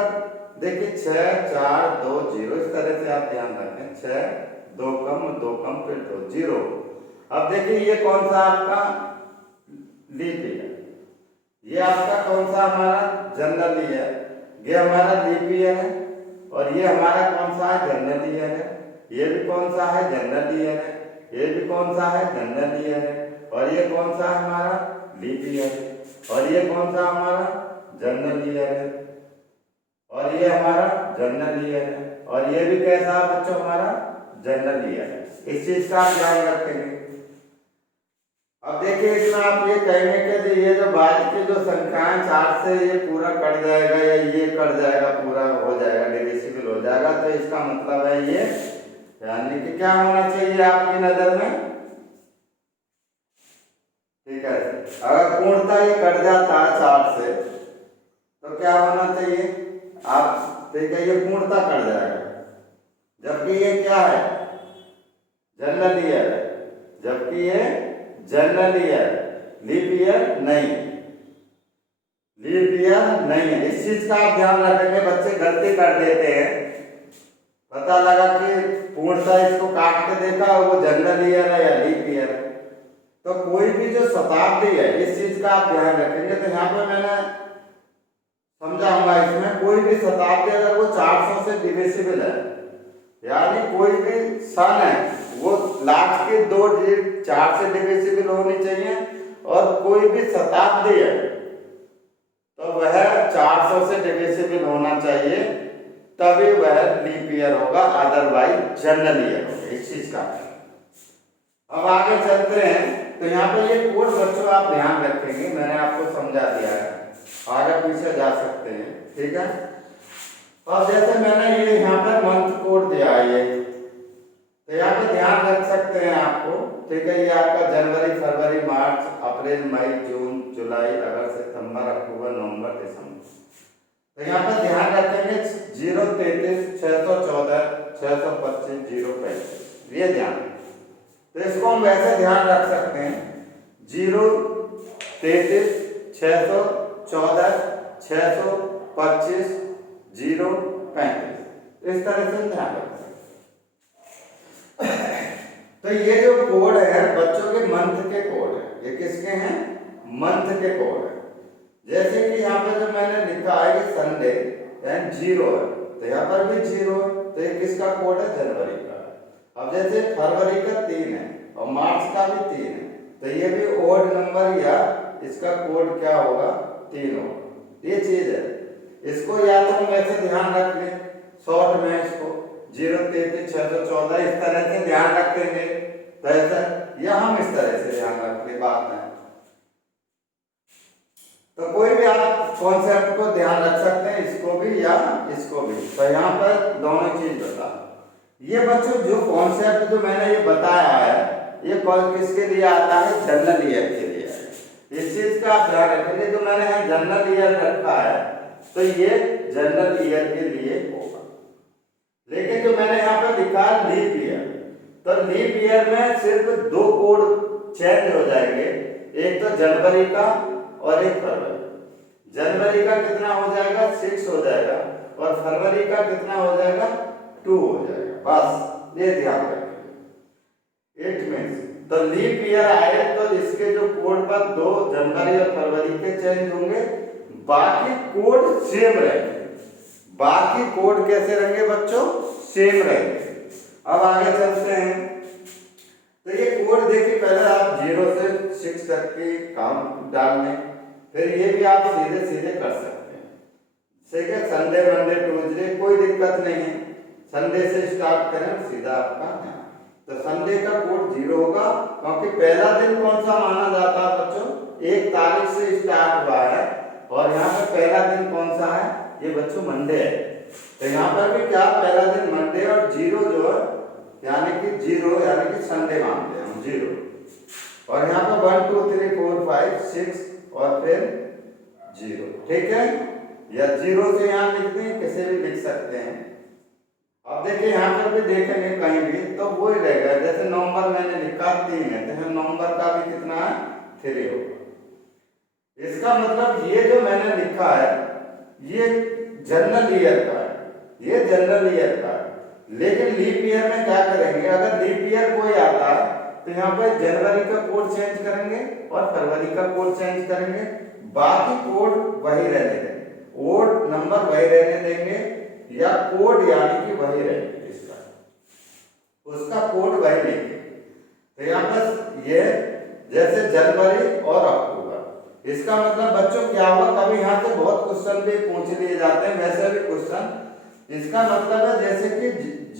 देखिए 6 4 2 0, इस तरह से आप ध्यान रखें, 6 2 कम 2 कम फिर 2 0। अब देखिए ये कौन सा आपका लीप ईयर, ये आपका कौन सा हमारा जनरल ईयर, ये हमारा लीप ईयर है, और ये हमारा कौन सा है जनरल ईयर है, ये भी कौन सा है जनरल ईयर है, ये भी कौन सा है जनरल ईयर है, और ये कौन सा है हमारा लीप ईयर है, और ये कौन सा हमारा जनरल ईयर है, और ये हमारा जनरल ईयर है, और ये भी कैसा है बच्चों हमारा जनरल ईयर है। इस चीज का आप ध्यान रखेंगे। अब देखिए इसमें आप ये कहेंगे कि ये जो बाद की जो संख्याएं 4 से ये पूरा कट जाएगा, या ये कट जाएगा, पूरा हो जाएगा, डिविजिबल हो जाएगा, तो इसका मतलब है ये यानी कि क्या होना चाहिए आपकी नजर में, ठीक है। अगर पूर्णतः ये कट जाता है 4 से तो क्या होना चाहिए आप, ठीक है, ये पूर्णतः कट जाएगा, जबकि ये क्या है जनरल ईयर है, जबकि ये जनरल ईयर, लीप ईयर नहीं, लीप ईयर नहीं है। इस चीज का आप ध्यान रखेंगे। बच्चे गलती कर देते हैं, पता लगा कि पूर्णतः इसको काट के देखा वो जनरल ईयर है या लीप ईयर है। तो कोई भी जो शताब्दी है इस चीज का आप ध्यान रखेंगे। तो यहाँ पे मैंने समझाऊंगा, इसमें कोई भी शताब्दी अगर वो 400 से डिविजिबल है, यानी कोई भी सन है वो लास्ट के 2 डिजिट 4 से डिविजिबल होनी चाहिए, और कोई भी शताब्दी है तो वह 400 से डिविजिबल होना चाहिए, तभी वह लीप ईयर होगा, अदरवाइज जनरल ईयर होगा। इस चीज का अब आगे चलते हैं। तो यहाँ पे ये कोड बच्चों आप ध्यान रखेंगे, मैंने आपको समझा दिया है, आगे पीछे जा सकते हैं, ठीक है। अब जैसे मैंने ये यहाँ पर मंथ कोड दिया है ये, तो यहाँ पे ध्यान रख सकते हैं आपको, ठीक है। ये आपका जनवरी, फरवरी, मार्च, अप्रैल, मई, जून, जुलाई, अगस्त, सितंबर, अक्टूबर, नवंबर, दिसंबर। तो यहाँ पर ध्यान रखेंगे 033 614 625 035, ये ध्यान। तो इसको हम वैसे ध्यान रख सकते हैं 033 614 625 035, इस तरह से ध्यान रख सकते हैं। तो ये जो कोड है बच्चों के मंथ के कोड है, ये किसके हैं? मंथ के कोड है। जैसे कि यहाँ पे जो मैंने लिखा है कि संडे एंड 0 है, तो यहाँ पर भी 0 है, तो ये किसका कोड है? जनवरी का। अब जैसे फरवरी का 3 है और मार्च का भी 3 है, तो ये भी ओड नंबर या इसका कोड क्या होगा? 3 होगा। ये चीज है, इसको या तो हम वैसे ध्यान रख लें शॉर्ट में, इसको 033 614 इस तरह से ध्यान रखेंगे, तो ऐसा, या हम इस तरह से ध्यान रख ले बात है। तो कोई भी आप कॉन्सेप्ट को ध्यान रख सकते हैं, इसको भी या इसको भी। तो यहाँ पर दोनों चीज बता, ये बच्चों जो कॉन्सेप्ट जो मैंने ये बताया है, ये किसके लिए आता है? जनरल ईयर के लिए है। इस चीज का आप ध्यान रखेंगे, जो मैंने यहाँ जनरल ईयर रखा है, तो ये जनरल ईयर के लिए होगा। लेकिन जो मैंने यहाँ पर लिखा है लीप ईयर, तो लीप ईयर में सिर्फ 2 कोड चेंज हो जाएंगे, एक तो जनवरी का और एक फरवरी। जनवरी का कितना हो जाएगा? 6 हो जाएगा, और फरवरी का कितना हो जाएगा? 2 हो जाएगा, बस ये ध्यान रखें। इट मीन्स तो लीप ईयर आए तो इसके जो कोड पर 2 जनवरी और फरवरी के चेंज होंगे, बाकी कोड सेम रहेंगे। बाकी कोड कैसे रहेंगे बच्चों? सेम रहेंगे। अब आगे चलते हैं। तो ये कोड देखिए, पहले आप 0 से 6 तक के काम डाल लें, फिर ये भी आप सीधे सीधे कर सकते हैं, ठीक है। संडे, मंडे, ट्यूसडे, कोई दिक्कत नहीं है, संडे से स्टार्ट करें सीधा आपका है। तो संडे का कोड 0 होगा, क्योंकि पहला दिन कौन सा माना जाता है बच्चों? 1 तारीख से स्टार्ट हुआ है, और यहाँ पर पहला दिन कौन सा है? ये बच्चों मंडे है। तो यहाँ पर भी क्या, पहला दिन मंडे, और 0 जो है यानी कि 0 यानी कि संडे मानते हैं हम 0, और यहाँ पर 1 2 3 4 5 6 और फिर 0, ठीक है। या 0 से यहाँ लिख दें, किसे भी लिख सकते हैं। अब देखिए यहाँ पर भी देखेंगे कहीं भी तो वो ही रहेगा, जैसे नवंबर मैंने लिखा 3 है, तो नवंबर का भी कितना है? 3 होगा। इसका मतलब ये जो मैंने लिखा है ये जनरल ईयर का है, ये जनरल ईयर का है। लेकिन लीप ईयर में क्या करेंगे? अगर लीप ईयर कोई आता है तो यहाँ पर जनवरी का कोड चेंज करेंगे और फरवरी का कोड चेंज करेंगे, बाकी कोड वही रहने देंगे, ओड नंबर वही रहने देंगे, या कोड यानी कि वही रहेंगे, इसका उसका कोड वही लेंगे। तो यहाँ पर ये जैसे जनवरी और अक्टूबर, इसका मतलब बच्चों क्या हुआ? कभी यहाँ से बहुत क्वेश्चन भी पूछ लिए जाते हैं, वैसे भी क्वेश्चन, इसका मतलब है जैसे कि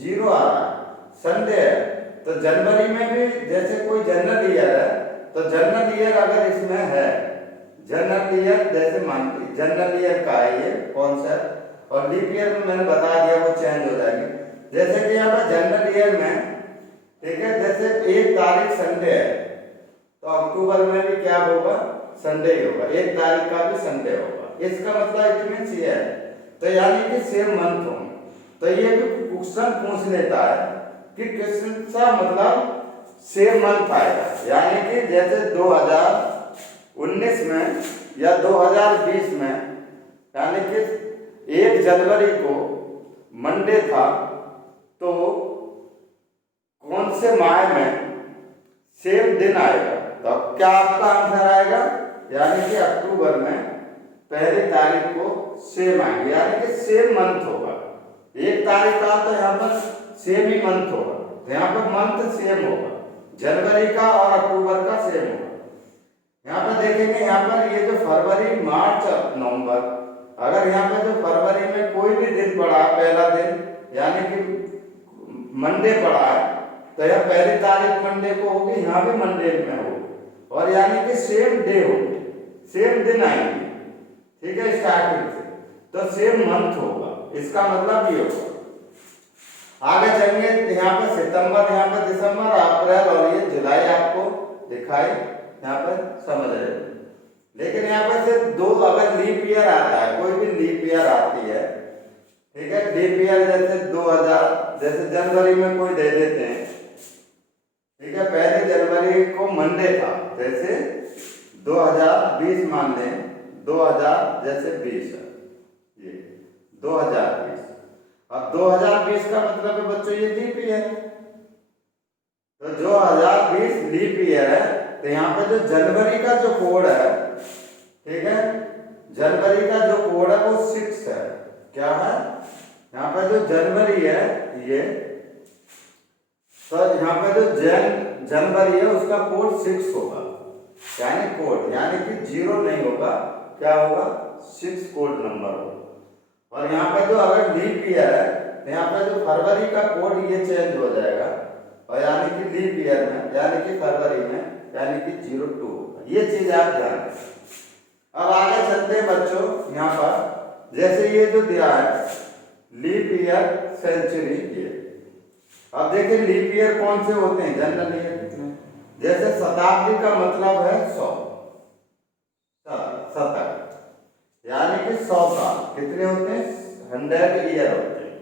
0 आ रहा है, संडे है, तो जनवरी में भी जैसे कोई जनरल ईयर है, तो जनरल ईयर अगर इसमें है, जनरल ईयर जैसे मान जनरल ईयर का है ये कॉन्सेप्ट, और लीप ईयर में मैंने बता दिया वो चेंज हो जाएंगे। जैसे कि यहाँ पर जनरल ईयर में, ठीक है, जैसे 1 तारीख संडे है, तो अक्टूबर में भी क्या होगा? संडे ही होगा, 1 तारीख का भी संडे होगा। इसका मतलब इट मींस ये है, तो यानी कि सेम मंथ होंगे। तो ये भी क्वेश्चन पूछ लेता है कि किस सा मतलब सेम मंथ आएगा, यानी कि जैसे 2019 में या 2020 में, यानी कि 1 जनवरी को मंडे था, तो कौन से माह में सेम दिन आएगा? तो अब क्या आपका आंसर आएगा? यानी कि अक्टूबर में 1 तारीख को सेम आएंगे, यानी कि सेम मंथ होगा। 1 तारीख का तो यहाँ पर सेम ही मंथ होगा, तो यहाँ पर मंथ सेम होगा, जनवरी का और अक्टूबर का सेम होगा। यहाँ पर देखेंगे, यहाँ पर ये जो फरवरी, मार्च, नवंबर, अगर यहाँ पे जो फरवरी में कोई भी दिन पड़ा, पहला दिन यानी कि मंडे पड़ा है, तो यह पहली तारीख मंडे को होगी, यहाँ भी मंडे में होगी, और यानी कि सेम डे होगी, सेम दिन आएंगे, ठीक है, स्टार्टिंग से, तो सेम मंथ होगा, इसका मतलब ये होगा। आगे चलेंगे, यहाँ पर सितंबर, यहाँ पर दिसंबर, अप्रैल और ये जुलाई आपको दिखाई यहाँ पर समझ रहे हो। लेकिन यहाँ पर सिर्फ दो, अगर लीप ईयर आता है, कोई भी लीप ईयर आती है, ठीक है, लीप ईयर जैसे 2000, जैसे जनवरी में कोई दे देते हैं, ठीक है, पहले जनवरी को मंडे था, जैसे 2020 मान लें, 2000 जैसे 20 है, ये 2020, अब 2020 का मतलब है बच्चों ये लीप ईयर, तो जो 2020 लीप ईयर है, तो यहाँ पे जो जनवरी का जो कोड है, ठीक है, जनवरी का जो कोड है वो 6 है, क्या है, यहाँ पे जो जनवरी है ये, तो यहाँ पे जो जनवरी है उसका कोड 6 होगा, यानी कोड, यानी कि 0 नहीं होगा, क्या होगा, 6 कोड नंबर होगा। और यहाँ पे जो अगर लीप ईयर है, तो यहाँ पे जो फरवरी का कोड ये चेंज हो जाएगा, और यानी कि लीप ईयर में, यानी कि फरवरी में, यानी कि 02 होगा, ये चीज आप ध्यान रखें। अब आगे चलते हैं बच्चों, यहाँ पर जैसे ये जो दिया है लीप ईयर सेंचुरी, ये अब देखिए लीप ईयर कौन से होते हैं, जनरल ईयर कितने, जैसे शताब्दी का मतलब है 100, शतक, यानी कि 100 साल कितने होते हैं, 100 ईयर होते हैं।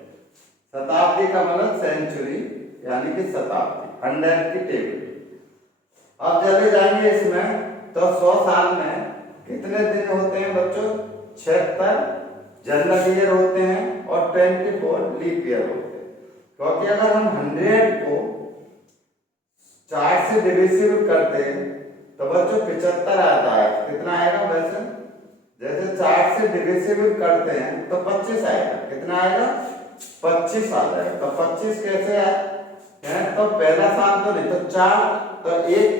शताब्दी का मतलब सेंचुरी, यानी कि शताब्दी, 100 की टेबल। अब चले जाएंगे इसमें, तो 100 साल में कितने दिन होते हैं बच्चों, 76 जनरल ईयर होते हैं और 24 लीप ईयर होते हैं। क्योंकि अगर हम 100 को 4 से डिविजिबल करते हैं तो बच्चों 75 आता है, कितना आएगा वैसे, जैसे 4 से डिविजिबल करते हैं तो 25 आएगा, कितना आएगा, 25 आ जाएगा। तो 25 कैसे है, तो पहला साल तो नहीं, तो 4, तो 1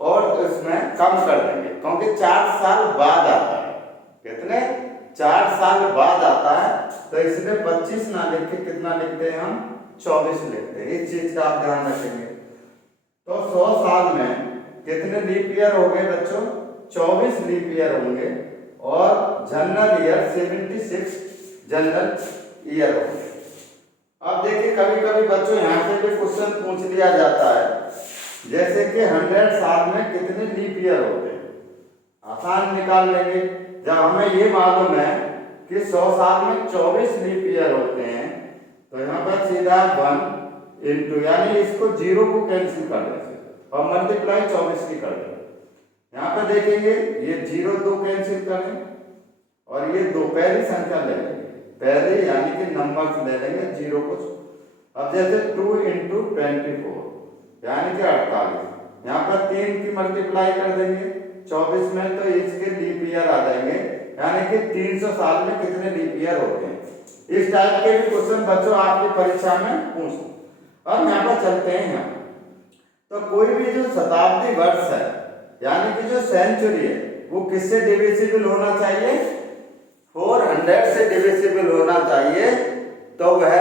और इसमें कम कर देंगे, क्योंकि 4 साल बाद आता है, कितने, 4 साल बाद आता है, तो इसलिए 25 ना लिख के कितना लिखते हैं हम, 24 लिखते हैं, इस चीज का आप ध्यान रखेंगे। तो 100 साल में कितने लीप ईयर हो गए बच्चों, 24 लीप ईयर होंगे, और जनरल ईयर 76 जनरल ईयर होंगे। अब देखिए कभी कभी बच्चों यहाँ से भी क्वेश्चन पूछ लिया जाता है, जैसे कि 100 साल में कितने लीप ईयर होते हैं, आसान निकाल लेंगे। जब हमें ये मालूम है कि 100 साल में 24 लीप ईयर होते हैं, तो यहाँ पर सीधा 1 इंटू, यानी इसको 0 को कैंसिल कर देंगे और मल्टीप्लाई 24 की कर देंगे। यहाँ पर देखेंगे ये 0 2 कैंसिल करें, और ये 2 पहली संख्या ले लेंगे, पहले यानी कि नंबर ले लेंगे 0 को। अब जैसे 2 इंटू 24 यानी कि 48, यहाँ पर 3 की मल्टीप्लाई कर देंगे 24 में, तो इसके लीप ईयर आ जाएंगे, यानी कि 300 साल में कितने लीप ईयर होते हैं। इस टाइप के भी क्वेश्चन बच्चों आपकी परीक्षा में पूछते। अब यहाँ पर चलते हैं, यहाँ तो कोई भी जो शताब्दी वर्ष है, यानी कि जो सेंचुरी है, वो किससे डिविजिबल होना चाहिए, 400 से डिविजिबल होना चाहिए, तो वह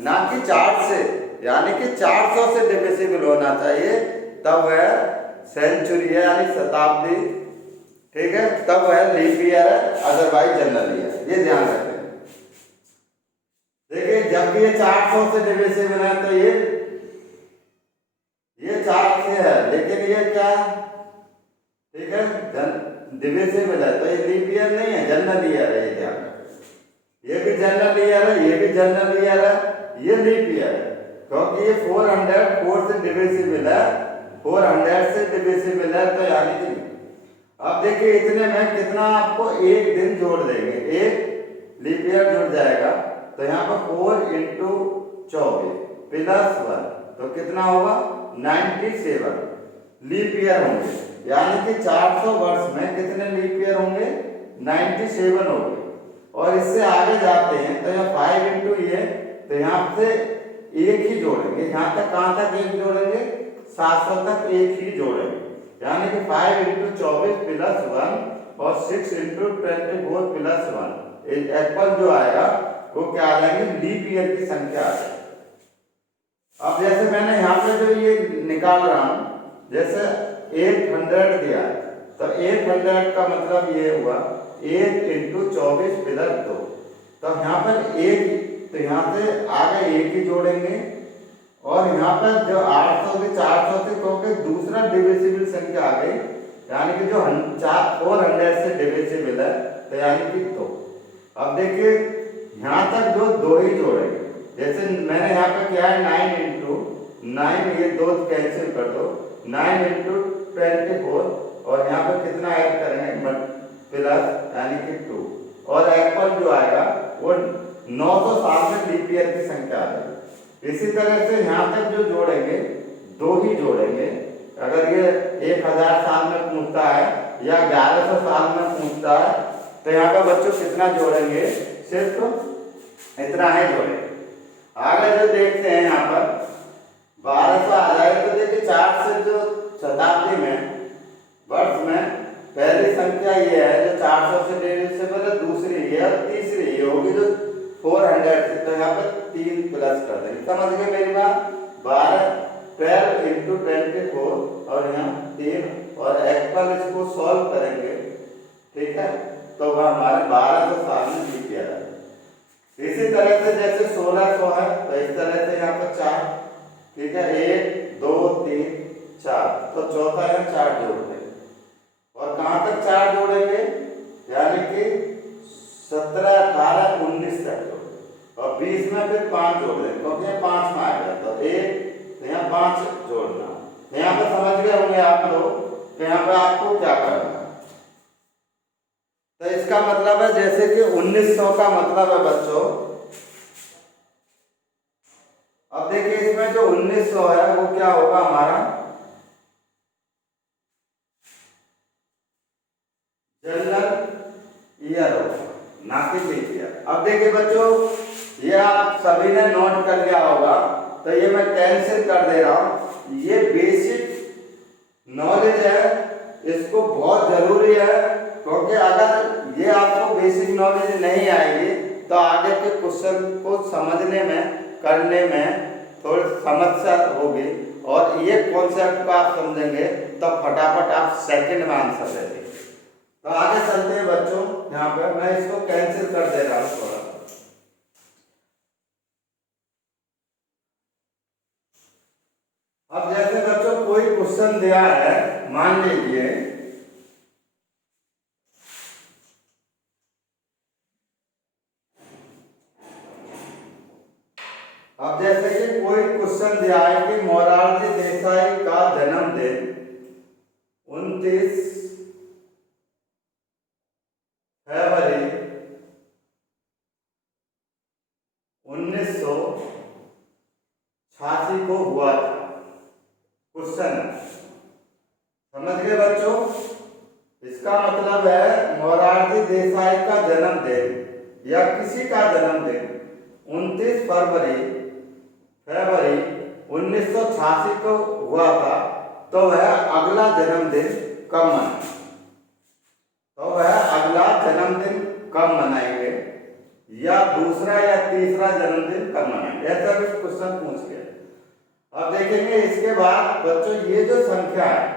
ना कि 4 से, यानी कि 400 से डिविजिबल होना चाहिए, तब वह सेंचुरी है, यानी शताब्दी, ठीक है, तब वह लीप ईयर है, अदरवाइज जनरल ईयर, ये ध्यान रखें। देखिए जब भी ये 400 से डिविजिबल है, तो ये 4 से है, लेकिन ये क्या, ठीक है, डिविजिबल है, तो ये लीप ईयर नहीं है, जनरल ईयर है, ये ध्यान रखें। ये भी जनरल ईयर है, ये भी जनरल ईयर है, ये लीप ईयर है, क्योंकि ये 404 से डिविजिबल है, 400 से डिविजिबल है, तो यानी कि अब देखिए इतने में कितना आपको एक दिन जोड़ देंगे, एक लीप ईयर जुड़ जाएगा, तो यहाँ पर 4 इंटू 24 प्लस 1, तो कितना होगा 97 लीप ईयर होंगे, यानी कि 400 वर्ष में कितने लीप ईयर होंगे, 97 होंगे। और इससे आगे जाते हैं तो यहाँ 5 इंटू ये, तो यहाँ से एक ही जोड़ेंगे, यहाँ तक कहाँ तक एक जोड़ेंगे, 700 तक एक ही जोड़ेंगे, यानी कि 5 इंटू 24 प्लस 1 और 6 इंटू 24 प्लस 1, एप्पल जो आएगा वो क्या आ जाएंगे, लीप ईयर की संख्या आ जाएगी। अब जैसे मैंने यहाँ पे जो ये निकाल रहा हूँ, जैसे 800 दिया है, तो 800 का मतलब ये हुआ 8 इंटू 24 प्लस 2। तो यहाँ पर एक, तो यहाँ से आगे एक ही जोड़ेंगे, और यहाँ पर जो 800 से 400 से क्योंकि दूसरा डिविजिबल संख्या आ गई, यानी कि जो 400 से डिविजिबल है, तो यानी कि 2। अब देखिए यहाँ तक जो दो ही जोड़ेंगे, जैसे मैंने यहाँ पे किया है 9 इंटू 9, ये दो कैंसिल कर दो, 9 इंटू 24, और यहाँ पे कितना ऐड करेंगे प्लस यानी कि 2, और एप्पल जो आएगा वो 900 साल में लीप ईयर की संख्या आ जाएगी। इसी तरह से यहाँ तक जो जोड़ेंगे दो ही जोड़ेंगे। अगर ये 1000 साल में पूछता है या 1100 साल में पूछता है, तो यहाँ पे बच्चों कितना जोड़ेंगे, सिर्फ इतना है जोड़ेंगे। आगे जो देखते हैं यहाँ पर 1200 आ जाएगा, तो देखिए 4 से जो शताब्दी में वर्ष में पहली संख्या ये है जो 400 से डिविजिबल है, दूसरी ये और तीसरी ये होगी जो 400 से, तो यहाँ पर 3 प्लस कर देंगे। समझ गए मेरी बात? 12 इंटू 24 और यहाँ 3, और एक्पल इसको सॉल्व करेंगे, ठीक है, तो वह हमारे 1200 साल में जीत गया है। इसी तरह से जैसे 1600 है, तो इस तरह से यहाँ पर 4, ठीक है, 1 2 3 4, तो चौथा है 4 जोड़ते हैं, और कहाँ तक 4 जोड़ेंगे, यानी कि 17 18 19 तक जोड़ेंगे, और 20 में फिर 5 जोड़ देंगे, क्योंकि ये 5 में आएगा, तो 1, तो यहाँ 5 जोड़ना। तो यहाँ पर समझ गए होंगे आप लोग कि यहाँ पर आपको क्या करना है। तो इसका मतलब है जैसे कि 1900 का मतलब है बच्चों, अब देखिए इसमें जो 1900 है वो क्या होगा हमारा जनरल ईयर होगा, ना कि लीप ईयर। अब देखिए बच्चों, ये आप सभी ने नोट कर लिया होगा, तो ये मैं कैंसिल कर दे रहा हूं। ये बेसिक नॉलेज है, इसको बहुत जरूरी है, क्योंकि अगर ये आपको बेसिक नॉलेज नहीं आएगी तो आगे के क्वेश्चन को समझने में, करने में थोड़ी समस्या होगी, और ये कॉन्सेप्ट को आप समझेंगे तो फटाफट आप सेकंड में आंसर दे देंगे। तो आगे चलते हैं बच्चों, यहाँ पे मैं इसको कैंसिल कर दे रहा हूँ थोड़ा। अब जैसे बच्चों कोई क्वेश्चन दिया है, मान लीजिए अब जैसे कि कोई क्वेश्चन दिया है कि मोरारजी देसाई का जन्मदिन 29 फरवरी 1986 को हुआ था। क्वेश्चन समझ गए बच्चों? इसका मतलब है मोरारजी देसाई का जन्मदिन या किसी का जन्मदिन 29 फरवरी 1986 को हुआ था, तो वह अगला जन्मदिन कब मनाएंगे, या दूसरा या तीसरा जन्मदिन कब मनाएंगे, ऐसा भी क्वेश्चन पूछ गया। अब देखेंगे इसके बाद बच्चों ये जो संख्या है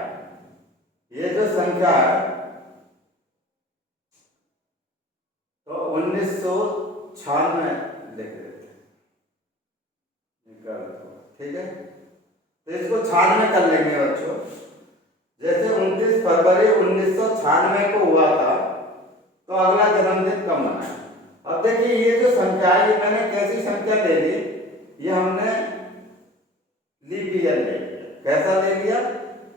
तो 1996 लिख देते हैं, ठीक है, तो इसको 96 कर लेंगे बच्चों। जैसे 29 फरवरी 1996 को हुआ था, तो अगला जन्मदिन कब मनाएं। अब देखिए ये जो संख्या है, ये मैंने कैसी संख्या ले ली, ये हमने लीप ईयर ले लिया। कैसा ले लिया?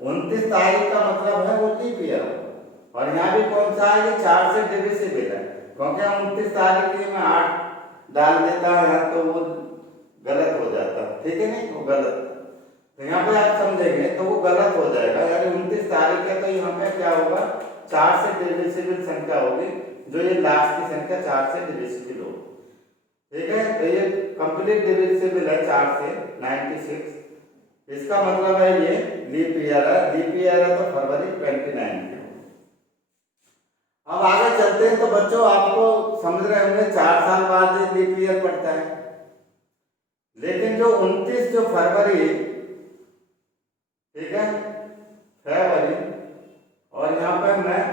29 तारीख का मतलब है वो लीप ईयर होगा, और यहाँ भी कौन सा है, ये 4 से डिविजिबल है, क्योंकि हम 29 तारीख के में 8 डाल देता है तो वो गलत हो जाता है, ठीक है, नहीं वो गलत, तो यहाँ पे आप समझेंगे तो वो गलत हो जाएगा, यानी 29 तारीख है, तो यहाँ पे क्या होगा, 4 से डिविजिबल संख्या होगी, जो ये लास्ट की संख्या 4 से डिविजिबल होगी, ठीक है, तो ये कंप्लीट डिविजिबल है 4 से 96, इसका मतलब है ये लीप ईयर है, तो फरवरी 29। अब आगे चलते हैं, तो बच्चों आपको समझ रहे होंगे 4 साल बाद लीप ईयर पड़ता है, लेकिन जो 29 जो फरवरी, ठीक है, फरवरी, और यहाँ पे मैं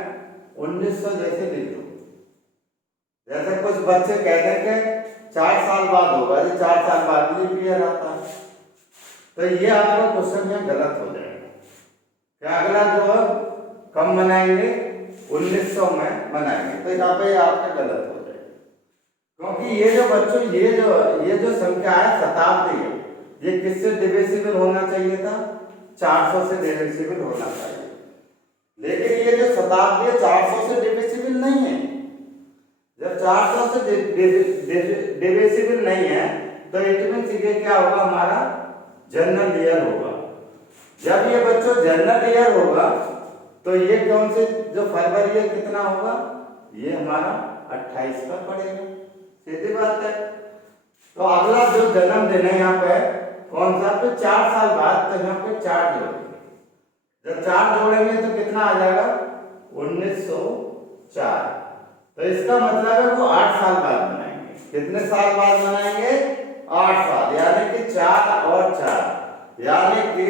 1900 जैसे लिख दूँ। जैसे कुछ बच्चे कहते हैं कि 4 साल बाद होगा, जी 4 साल बाद लीप ईयर आता है, तो ये आपका क्वेश्चन यहाँ गलत हो जाएगा। क्या अगला जो है कब मनाएंगे, 1900 में मनाएंगे, तो यहाँ पे आपका गलत हो जाएगा। क्योंकि ये जो बच्चों ये जो संख्या है शताब्दी है, ये किससे डिविजिबल होना चाहिए था, 400 से डिविजिबल होना चाहिए। लेकिन ये जो शताब्दी है 400 से डिविजिबल नहीं है। जब 400 से डिविजिबल नहीं है तो इट मीन्स ये क्या होगा, हमारा जनरल ईयर होगा। जब ये बच्चों जनरल ईयर होगा तो ये कौन से जो फरवरी है कितना होगा, ये हमारा 28 का पड़ेगा, सीधी बात है। तो अगला जो जन्मदिन है यहाँ पे कौन सा, तो 4 साल बाद, तो यहाँ पे 4 जोड़ेंगे। जब 4 जोड़ेंगे तो कितना आ जाएगा, 1904। तो इसका मतलब है वो 8 साल बाद मनाएंगे। कितने साल बाद मनाएंगे, 8 साल, यानी कि 4 और 4, यानी कि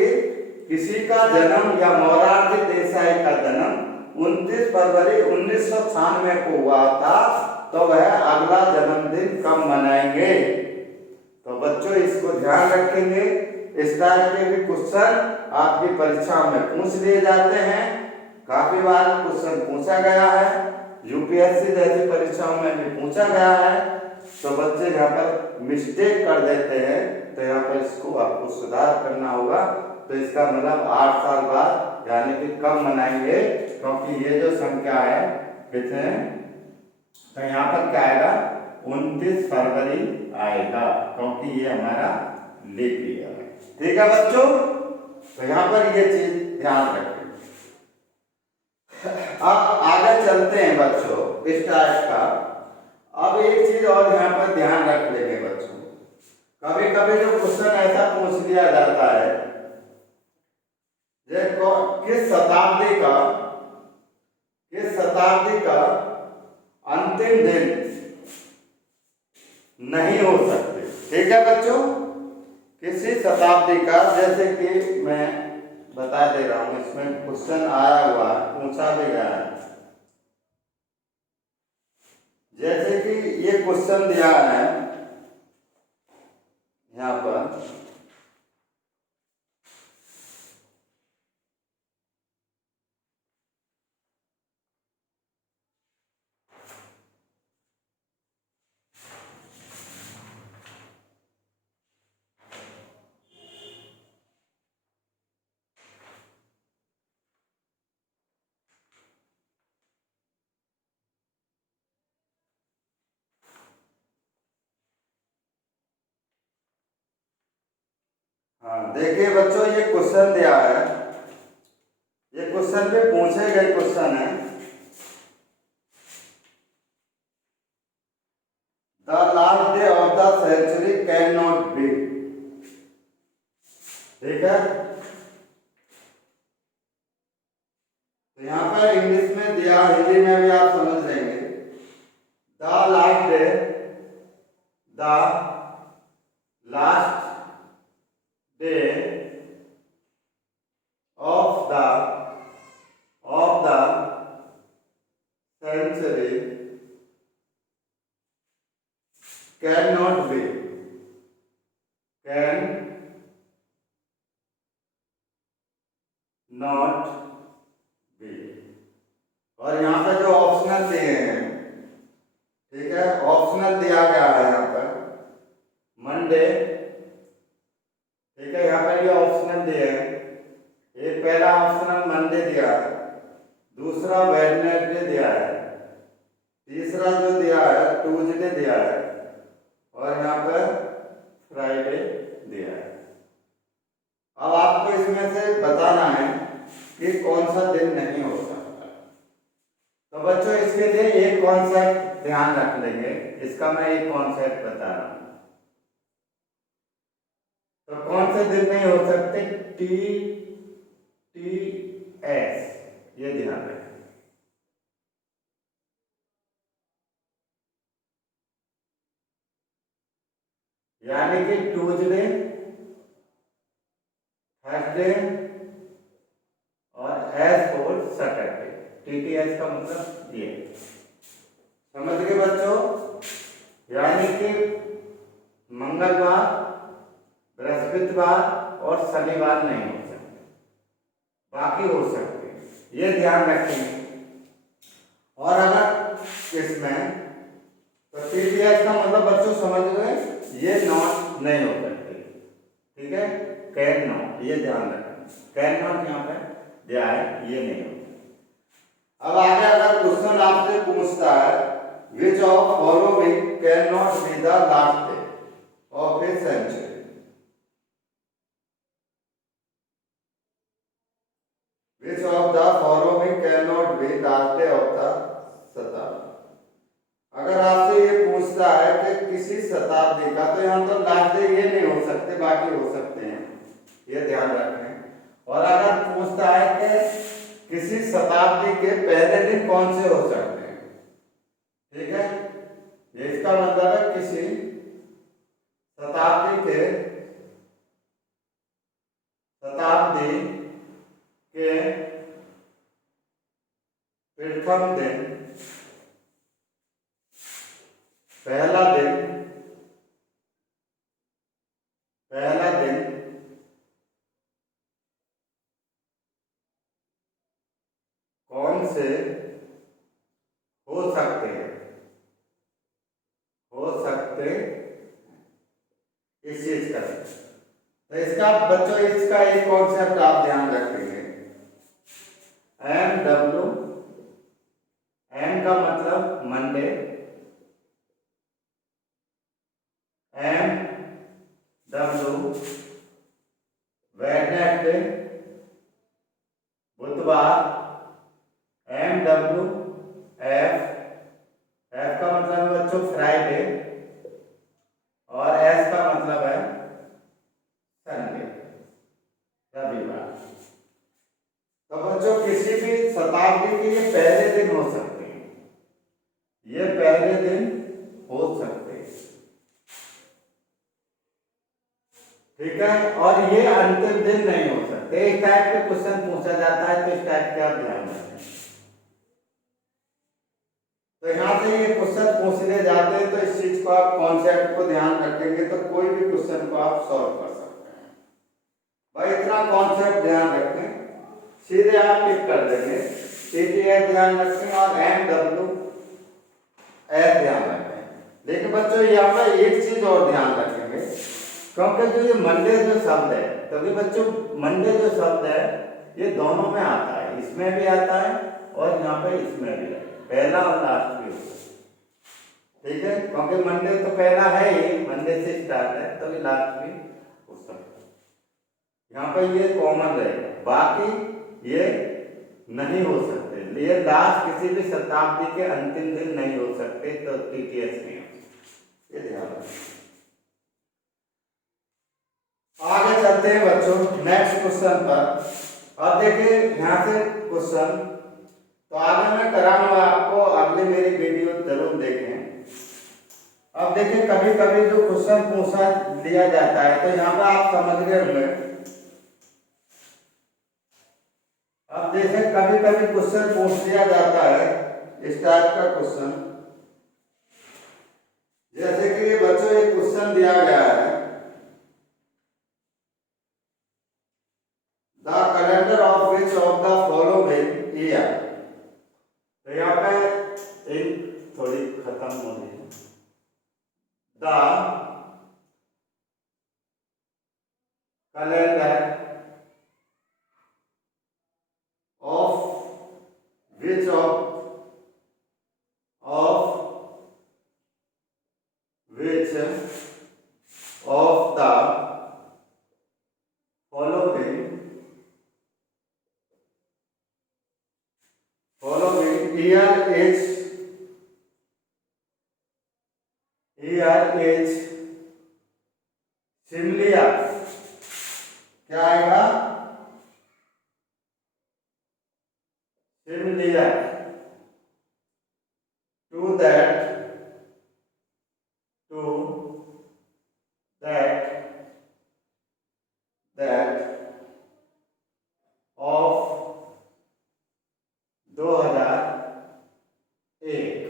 किसी का जन्म या मोरारजी देसाई का जन्म 29 फरवरी 1996 को हुआ था, तो वह अगला जन्मदिन कब मनाएंगे। तो बच्चों इसको ध्यान रखेंगे। इस तरह के भी क्वेश्चन आपकी परीक्षा में पूछ लिए जाते हैं, काफी बार क्वेश्चन पूछा गया है, यूपीएससी जैसी परीक्षाओं में भी पूछा गया है। तो बच्चे यहाँ पर मिस्टेक कर देते हैं, तो यहाँ पर इसको आपको सुधार करना होगा। तो इसका मतलब 8 साल बाद यानी कि कब मनाएंगे, क्योंकि ये जो संख्या है कितने, तो यहाँ पर क्या आएगा, 29 फरवरी आएगा, क्योंकि ये हमारा लीप ईयर है। ठीक है बच्चों, तो यहाँ पर ये चीज ध्यान रखें। अब आगे चलते हैं बच्चों इस टाइप का। अब एक चीज और यहाँ पर ध्यान रख लेंगे बच्चों, कभी कभी जो क्वेश्चन ऐसा पूछ लिया जाता है, किस शताब्दी का अंतिम दिन नहीं हो सकते। ठीक है बच्चों, किसी शताब्दी का, जैसे कि मैं बता दे रहा हूं, इसमें क्वेश्चन आया हुआ पूछा भी गया है। जैसे कि ये क्वेश्चन दिया है यहाँ पर, हाँ देखिए बच्चों, ये क्वेश्चन दिया है, ये क्वेश्चन पे पूछे गए क्वेश्चन है, the last day of the century can not be. ठीक है, तो यहाँ पर इंग्लिश में दिया, हिंदी में भी आप समझ लेंगे। The last day, the last day of the century cannot be, और यहाँ पे जो ऑप्शनल दिए हैं, ठीक है, ऑप्शनल दिया गया है यहाँ पर मंडे, ठीक है, यहाँ पर ये ऑप्शनल दिए हैं। एक पहला ऑप्शनल मंडे दिया है, दूसरा वेडनेसडे दिया है, तीसरा जो दिया है ट्यूसडे दिया है, और यहाँ पर फ्राइडे दिया है। अब आपको इसमें से बताना है कि कौन सा दिन नहीं हो सकता। तो बच्चों इसके लिए एक कॉन्सेप्ट ध्यान रख लेंगे, इसका मैं एक कॉन्सेप्ट बता रहा हूं। तो कौन से दिन नहीं हो सकते, TTS, ये ध्यान रखें। यानी कि ट्यूजडे, थर्सडे और एज फॉर सैटरडे। टीटीएस का मतलब ये, समझ गए बच्चों? यानी कि मंगलवार, बृहस्पतिवार और शनिवार नहीं हो सकते, बाकी हो सकते हैं, ये ध्यान रखेंगे। और अगर इसमें तो टीटीएस का मतलब बच्चों समझ गए, ये नॉट नहीं हो सकते, ठीक है? कैन नॉट, ये ध्यान रखें, कैन नॉट यहाँ पे दिया है, ये नहीं होता। अब आगे अगर क्वेश्चन आपसे पूछता है which of following can not be the last day of a century, which of the following can not be last day of the शताब्दी। अगर आपसे ये पूछता है कि किसी शताब्दी का, तो यहाँ तो लास्ट डे ये नहीं हो सकते, बाकी हो सकते हैं, ये ध्यान रखें। और अगर पूछता है कि किसी शताब्दी के पहले दिन कौन से हो सकते हैं, ठीक है, ये इसका मतलब है किसी शताब्दी के प्रथम दिन, पहला दिन कौन से हो सकते इस चीज का। तो इसका बच्चों इसका एक कॉन्सेप्ट आप ध्यान रखेंगे, MW, M का मतलब मंडे, MW वेडनेसडे बुधवार, MWF, F का मतलब है बच्चों फ्राइडे, और S का मतलब है संडे, रविवार। तो बच्चों किसी भी शताब्दी के ये पहले दिन हो सकते हैं, ये पहले दिन हो सकते हैं, ठीक है? और ये अंतिम दिन नहीं हो सकते। इस टाइप के क्वेश्चन पूछा जाता है, तो इस टाइप के आप ध्यान रखें। तो यहाँ से ये क्वेश्चन पूछने जाते हैं, तो इस चीज को आप कॉन्सेप्ट को ध्यान रखेंगे तो कोई भी क्वेश्चन को आप सॉल्व कर सकते हैं। भाई इतना कॉन्सेप्ट ध्यान रखें, सीधे आप टिक कर देंगे। टीटीएफ ध्यान रखें और MWF ध्यान रखें। लेकिन बच्चों यहाँ पर एक चीज और ध्यान रखेंगे, क्योंकि जो ये मंडे जो शब्द है, तभी बच्चों मंडे जो शब्द है ये दोनों में आता है, इसमें भी आता है और यहाँ पे इसमें भी है, पहला और लास्ट भी होता है, ठीक है? क्योंकि मंडे तो पहला है ही, मंडे से स्टार्ट है, तभी लास्ट भी हो सकता है। यहाँ पे ये कॉमन रहेगा, बाकी ये नहीं हो सकते। ये लास्ट किसी भी शताब्दी के अंतिम दिन नहीं हो सकते, तो टीटीएस नहीं हो सकते, ये ध्यान रखें। आगे चलते हैं बच्चों नेक्स्ट क्वेश्चन पर। अब देखिए यहाँ से क्वेश्चन, तो आगे मैं कराऊंगा आपको, अगले मेरी वीडियो जरूर देखें। अब देखिए कभी कभी जो क्वेश्चन पूछा लिया जाता है, तो यहाँ पर आप समझ गए होंगे। अब देखिए कभी कभी क्वेश्चन पूछ लिया जाता है इस टाइप का क्वेश्चन, जैसे कि बच्चों एक क्वेश्चन दिया गया है, the calendar of which of the following year. तो यहाँ पे एक थोड़ी खत्म हो गई, the calendar of which of the following year is similar, क्या आएगा? Similar to 2001।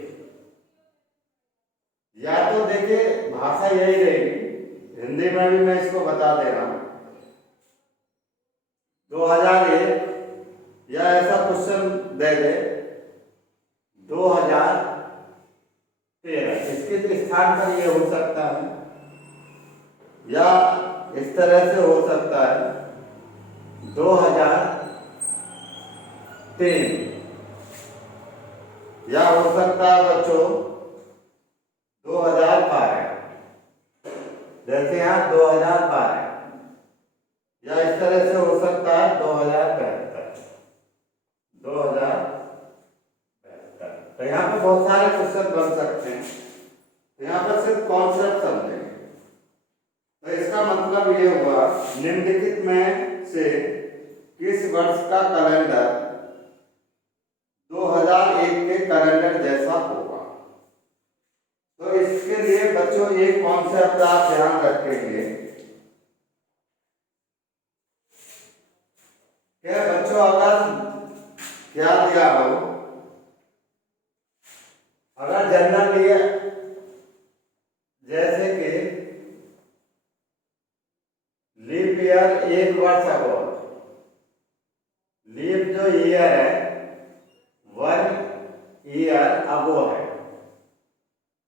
या तो देखिए भाषा यही रहेगी, हिंदी में भी मैं इसको बता दे रहा हूं 2001, या ऐसा क्वेश्चन दे दे 2013। इसके स्थान पर ये हो सकता है, या इस तरह से हो सकता है 2003, या हो सकता है बच्चों 2012, जैसे यहाँ 2012, या इस तरह से हो सकता है 2075। तो यहाँ पे बहुत सारे क्वेश्चन बन सकते हैं। तो यहाँ पर सिर्फ कॉन्सेप्ट समझेंगे। तो इसका मतलब ये हुआ, निम्नलिखित में से किस वर्ष का कैलेंडर 2001 के कैलेंडर जैसा होगा। तो इसके लिए बच्चों एक कॉन्सेप्ट आप ध्यान रखेंगे। क्या बच्चों, अगर क्या दिया हो, अगर जनरल लिया, जैसे कि लीप ईयर एक वर्ष अगो, लीप जो ईयर है 1 ईयर अगो है,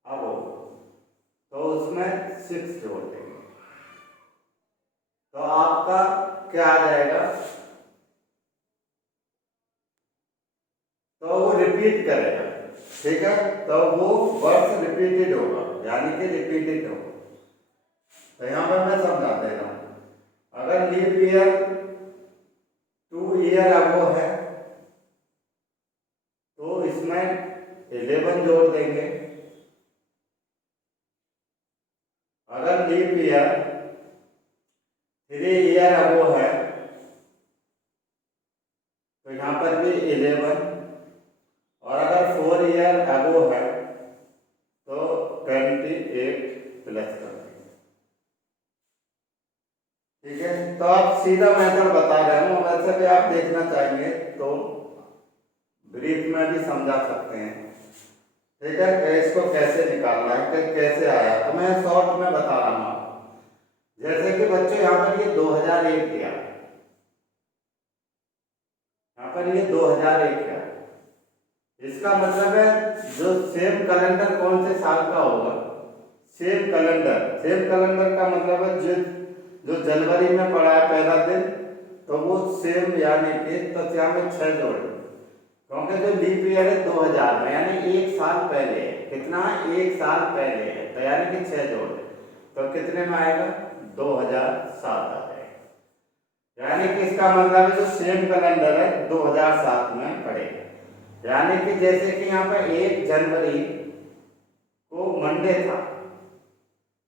अगो, तो उसमें 6 जोड़ देंगे, तो आपका क्या आ जाएगा, तो वो रिपीट करेगा, ठीक है, तो वो वर्ष रिपीटेड होगा, यानी कि रिपीटेड होगा। तो यहां पर मैं समझा दे रहा हूं, अगर लीप ईयर 2 ईयर अगो है तो इसमें 11 जोड़ देंगे। अगर लीप ईयर 3 ईयर अगो है तो यहां पर भी 11, और अगर 4 ईयर अगो है तो 28 प्लस कर देंगे। ठीक है, तो आप सीधा मेथड बता रहे हूँ, वैसे भी आप देखना चाहेंगे तो ब्रीफ में भी समझा सकते हैं। ठीक है, इसको कैसे निकालना है, कैसे आया, तो मैं शॉर्ट में बता रहा हूँ। जैसे कि बच्चों यहाँ पर ये 2001 दिया, यहाँ पर ये 2001 है, इसका मतलब है जो सेम कैलेंडर कौन से साल का होगा, सेम कैलेंडर, सेम कैलेंडर का मतलब है जो जनवरी में पड़ा है पहला दिन, तो वो सेम, यानी कि तो यहाँ में 6 जोड़, क्योंकि जो लीप ईयर है 2000 में, यानी 1 साल पहले है, कितना 1 साल पहले है, तो यानी कि 6 जोड़, तो कितने में आएगा 2007 आ जाएगा। यानी कि इसका मतलब है जो सेम कैलेंडर है 2007 में पड़ेगा। यानी कि जैसे कि यहाँ पर 1 जनवरी को मंडे था,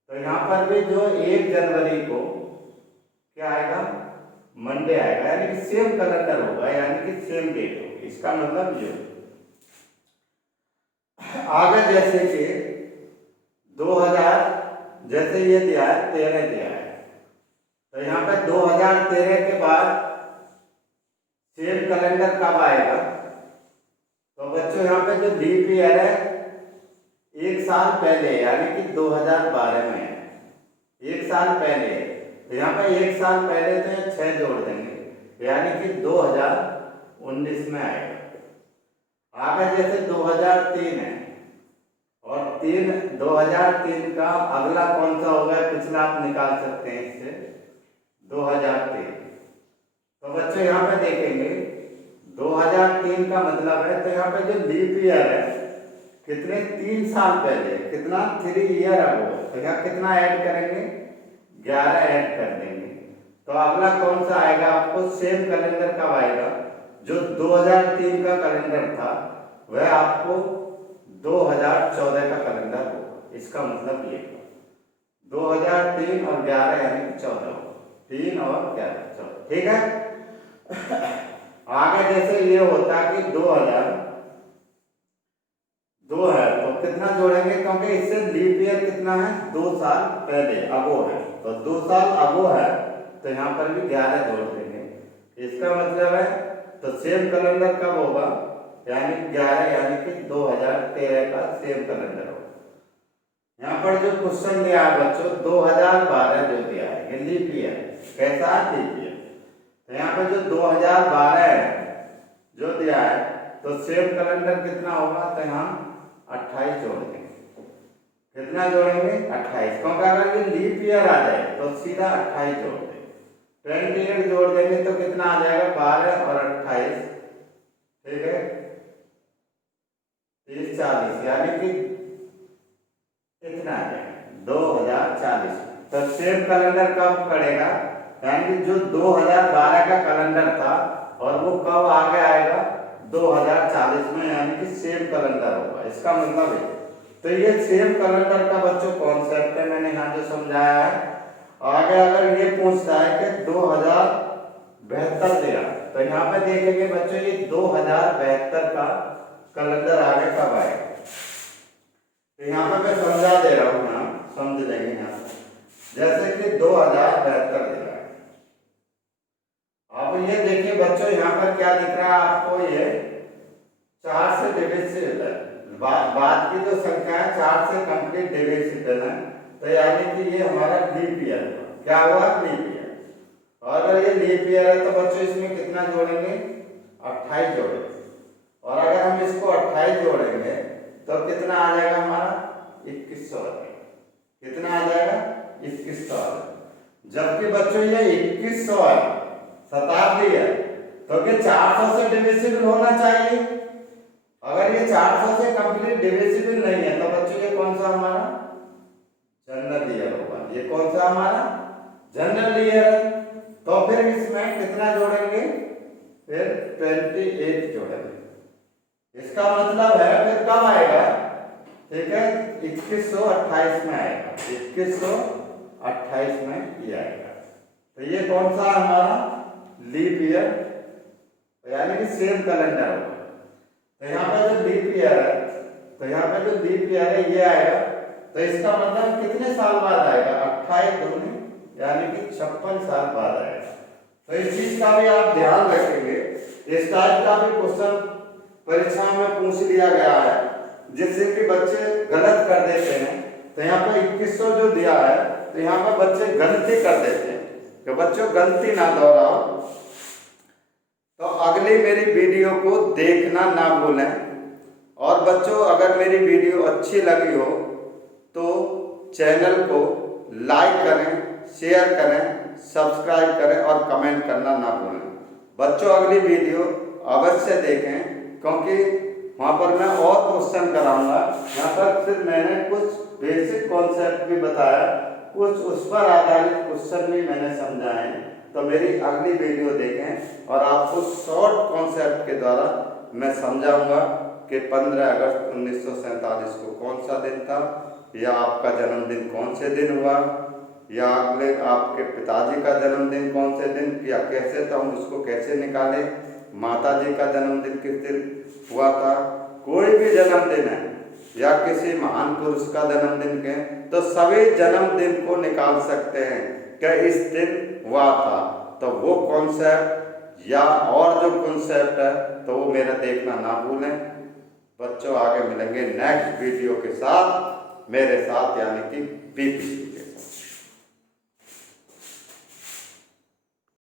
तो यहाँ पर भी जो 1 जनवरी को क्या आएगा, मंडे आएगा, यानी कि सेम कैलेंडर होगा, यानी कि सेम डेट होगी। इसका मतलब ये। आगे जैसे कि 2000, जैसे ये दिया है 13 दिया है, तो यहाँ पे 2013 के बाद सेम कैलेंडर कब आएगा, तो बच्चों यहाँ पे जो लीप ईयर है 1 साल पहले, यानी कि 2012 में है, 1 साल पहले, तो यहाँ पे 1 साल पहले तो 6 जोड़ देंगे, यानी कि 2019 में आएगा। आगे जैसे 2003 है, और 2003 का अगला कौन सा होगा, पिछला आप निकाल सकते हैं इससे, 2003। तो बच्चों यहाँ पे देखेंगे 2003 का मतलब है, तो यहाँ पे जो लीप ईयर है कितने, 3 साल पहले, कितना 3 ईयर अगो, तो यहाँ कितना ऐड करेंगे, 11 ऐड कर देंगे। तो अगला कौन सा आएगा आपको, सेम कैलेंडर कब आएगा, जो 2003 का कैलेंडर था वह आपको 2014 का कैलेंडर होगा। इसका मतलब ये 2003 और 11 यानी कि 14 होगा, 3 और 11 14, ठीक है। आगे जैसे ये होता है कि 2002 है, तो कितना जोड़ेंगे, क्योंकि इससे लीप ईयर कितना है, 2 साल पहले अगो है, तो 2 साल अगो है, तो यहाँ पर भी 11 जोड़ देंगे। इसका मतलब है तो सेम कैलेंडर कब होगा, यानी 11 यानी कि 2013 का सेम कैलेंडर होगा। यहाँ पर जो क्वेश्चन दिया है बच्चों 2012 जो दिया है ये लीप ईयर कैसा है, लीप ईयर। तो यहाँ पर जो 2012 है जो दिया है तो सेम कैलेंडर कितना होगा, तो यहाँ 28 जोड़ देंगे। कितना जोड़ेंगे 28, क्योंकि अगर ये लीप ईयर आ जाए तो सीधा 28 जोड़ देंगे। 28 जोड़ देंगे तो कितना आ जाएगा 12 और 28, ठीक है 30 40 यानी कि कितना आ जाएगा 2040। तो सेम कैलेंडर कब पड़ेगा, यानी कि जो 2012 का कैलेंडर था और वो कब आगे आएगा 2040 में, यानी कि सेम कैलेंडर होगा। इसका मतलब है तो ये सेम कैलेंडर का बच्चों कॉन्सेप्ट है, मैंने यहाँ जो समझाया है। आगे अगर ये पूछता है कि 2072 दिया तो यहाँ पे देखेंगे बच्चों ये 2072 का कैलेंडर आगे कब आएगा। तो यहाँ पे मैं समझा दे रहा हूँ, यहाँ समझ लेंगे। यहाँ जैसे कि 2072 दे रहा है, अब ये देखिए बच्चों यहाँ पर क्या दिख रहा है आपको, ये 4 से डिविजिबल है। बाद की जो संख्या है 4 से कंप्लीट डिविजिबल है, तो यानी कि ये हमारा लीप ईयर क्या हुआ, लीप ईयर। और अगर ये लीप ईयर है तो बच्चों इसमें कितना जोड़ेंगे 28 जोड़ेंगे। और अगर हम इसको 28 जोड़ेंगे तो कितना आ जाएगा हमारा 2100 आ जाएगा। कितना आ जाएगा 2100 आ जाएगा। जबकि बच्चों ये 2100 है, शताब्दी है, तो ये 400 से डिविजिबल होना चाहिए। अगर ये 400 से कंप्लीट डिविजिबल नहीं है तो बच्चों ये कौन सा हमारा जनरल ईयर होगा। ये कौन सा हमारा जनरल ईयर। तो फिर इसमें कितना जोड़ेंगे, फिर 28 जोड़ेंगे। इसका मतलब है फिर कब आएगा, ठीक है 2128 में आएगा, 2128 में ये आएगा। तो ये कौन सा हमारा लीप ईयर, यानी कि सेम कैलेंडर होगा। तो यहाँ पे जो लीप ईयर है, तो यहाँ पे जो लीप ईयर है ये आएगा। तो इसका मतलब कितने साल बाद आएगा 28 दूनी यानी कि 56 साल बाद आएगा। तो इस चीज का भी आप ध्यान रखेंगे। इस टाइप का भी क्वेश्चन परीक्षा में पूछ लिया गया है, जिससे कि बच्चे गलत कर देते हैं। तो यहाँ पे 2100 जो दिया है तो यहाँ पे बच्चे गलती कर देते हैं, तो बच्चों गलती ना दोहराओ। तो अगली मेरी वीडियो को देखना ना भूलें। और बच्चों अगर मेरी वीडियो अच्छी लगी हो तो चैनल को लाइक करें, शेयर करें, सब्सक्राइब करें और कमेंट करना ना भूलें। बच्चों अगली वीडियो अवश्य देखें, क्योंकि वहाँ पर मैं और क्वेश्चन कराऊंगा। यहाँ पर सिर्फ मैंने कुछ बेसिक कॉन्सेप्ट भी बताया, कुछ उस पर आधारित क्वेश्चन भी मैंने समझाए। तो मेरी अगली वीडियो देखें और आपको शॉर्ट कॉन्सेप्ट के द्वारा मैं समझाऊंगा कि 15 अगस्त 1947 को कौन सा दिन था, या आपका जन्मदिन कौन से दिन हुआ, या अगले आपके पिताजी का जन्मदिन कौन से दिन, या कैसे था हम उसको कैसे निकालें, माताजी का जन्मदिन किस दिन हुआ था। कोई भी जन्मदिन है या किसी महान पुरुष का जन्मदिन के, तो सभी जन्मदिन को निकाल सकते हैं कि इस दिन हुआ था। तो वो कॉन्सेप्ट या और जो कॉन्सेप्ट है तो वो मेरा देखना ना भूलें। बच्चों आगे मिलेंगे नेक्स्ट वीडियो के साथ, मेरे साथ यानी कि पीपीसी के साथ।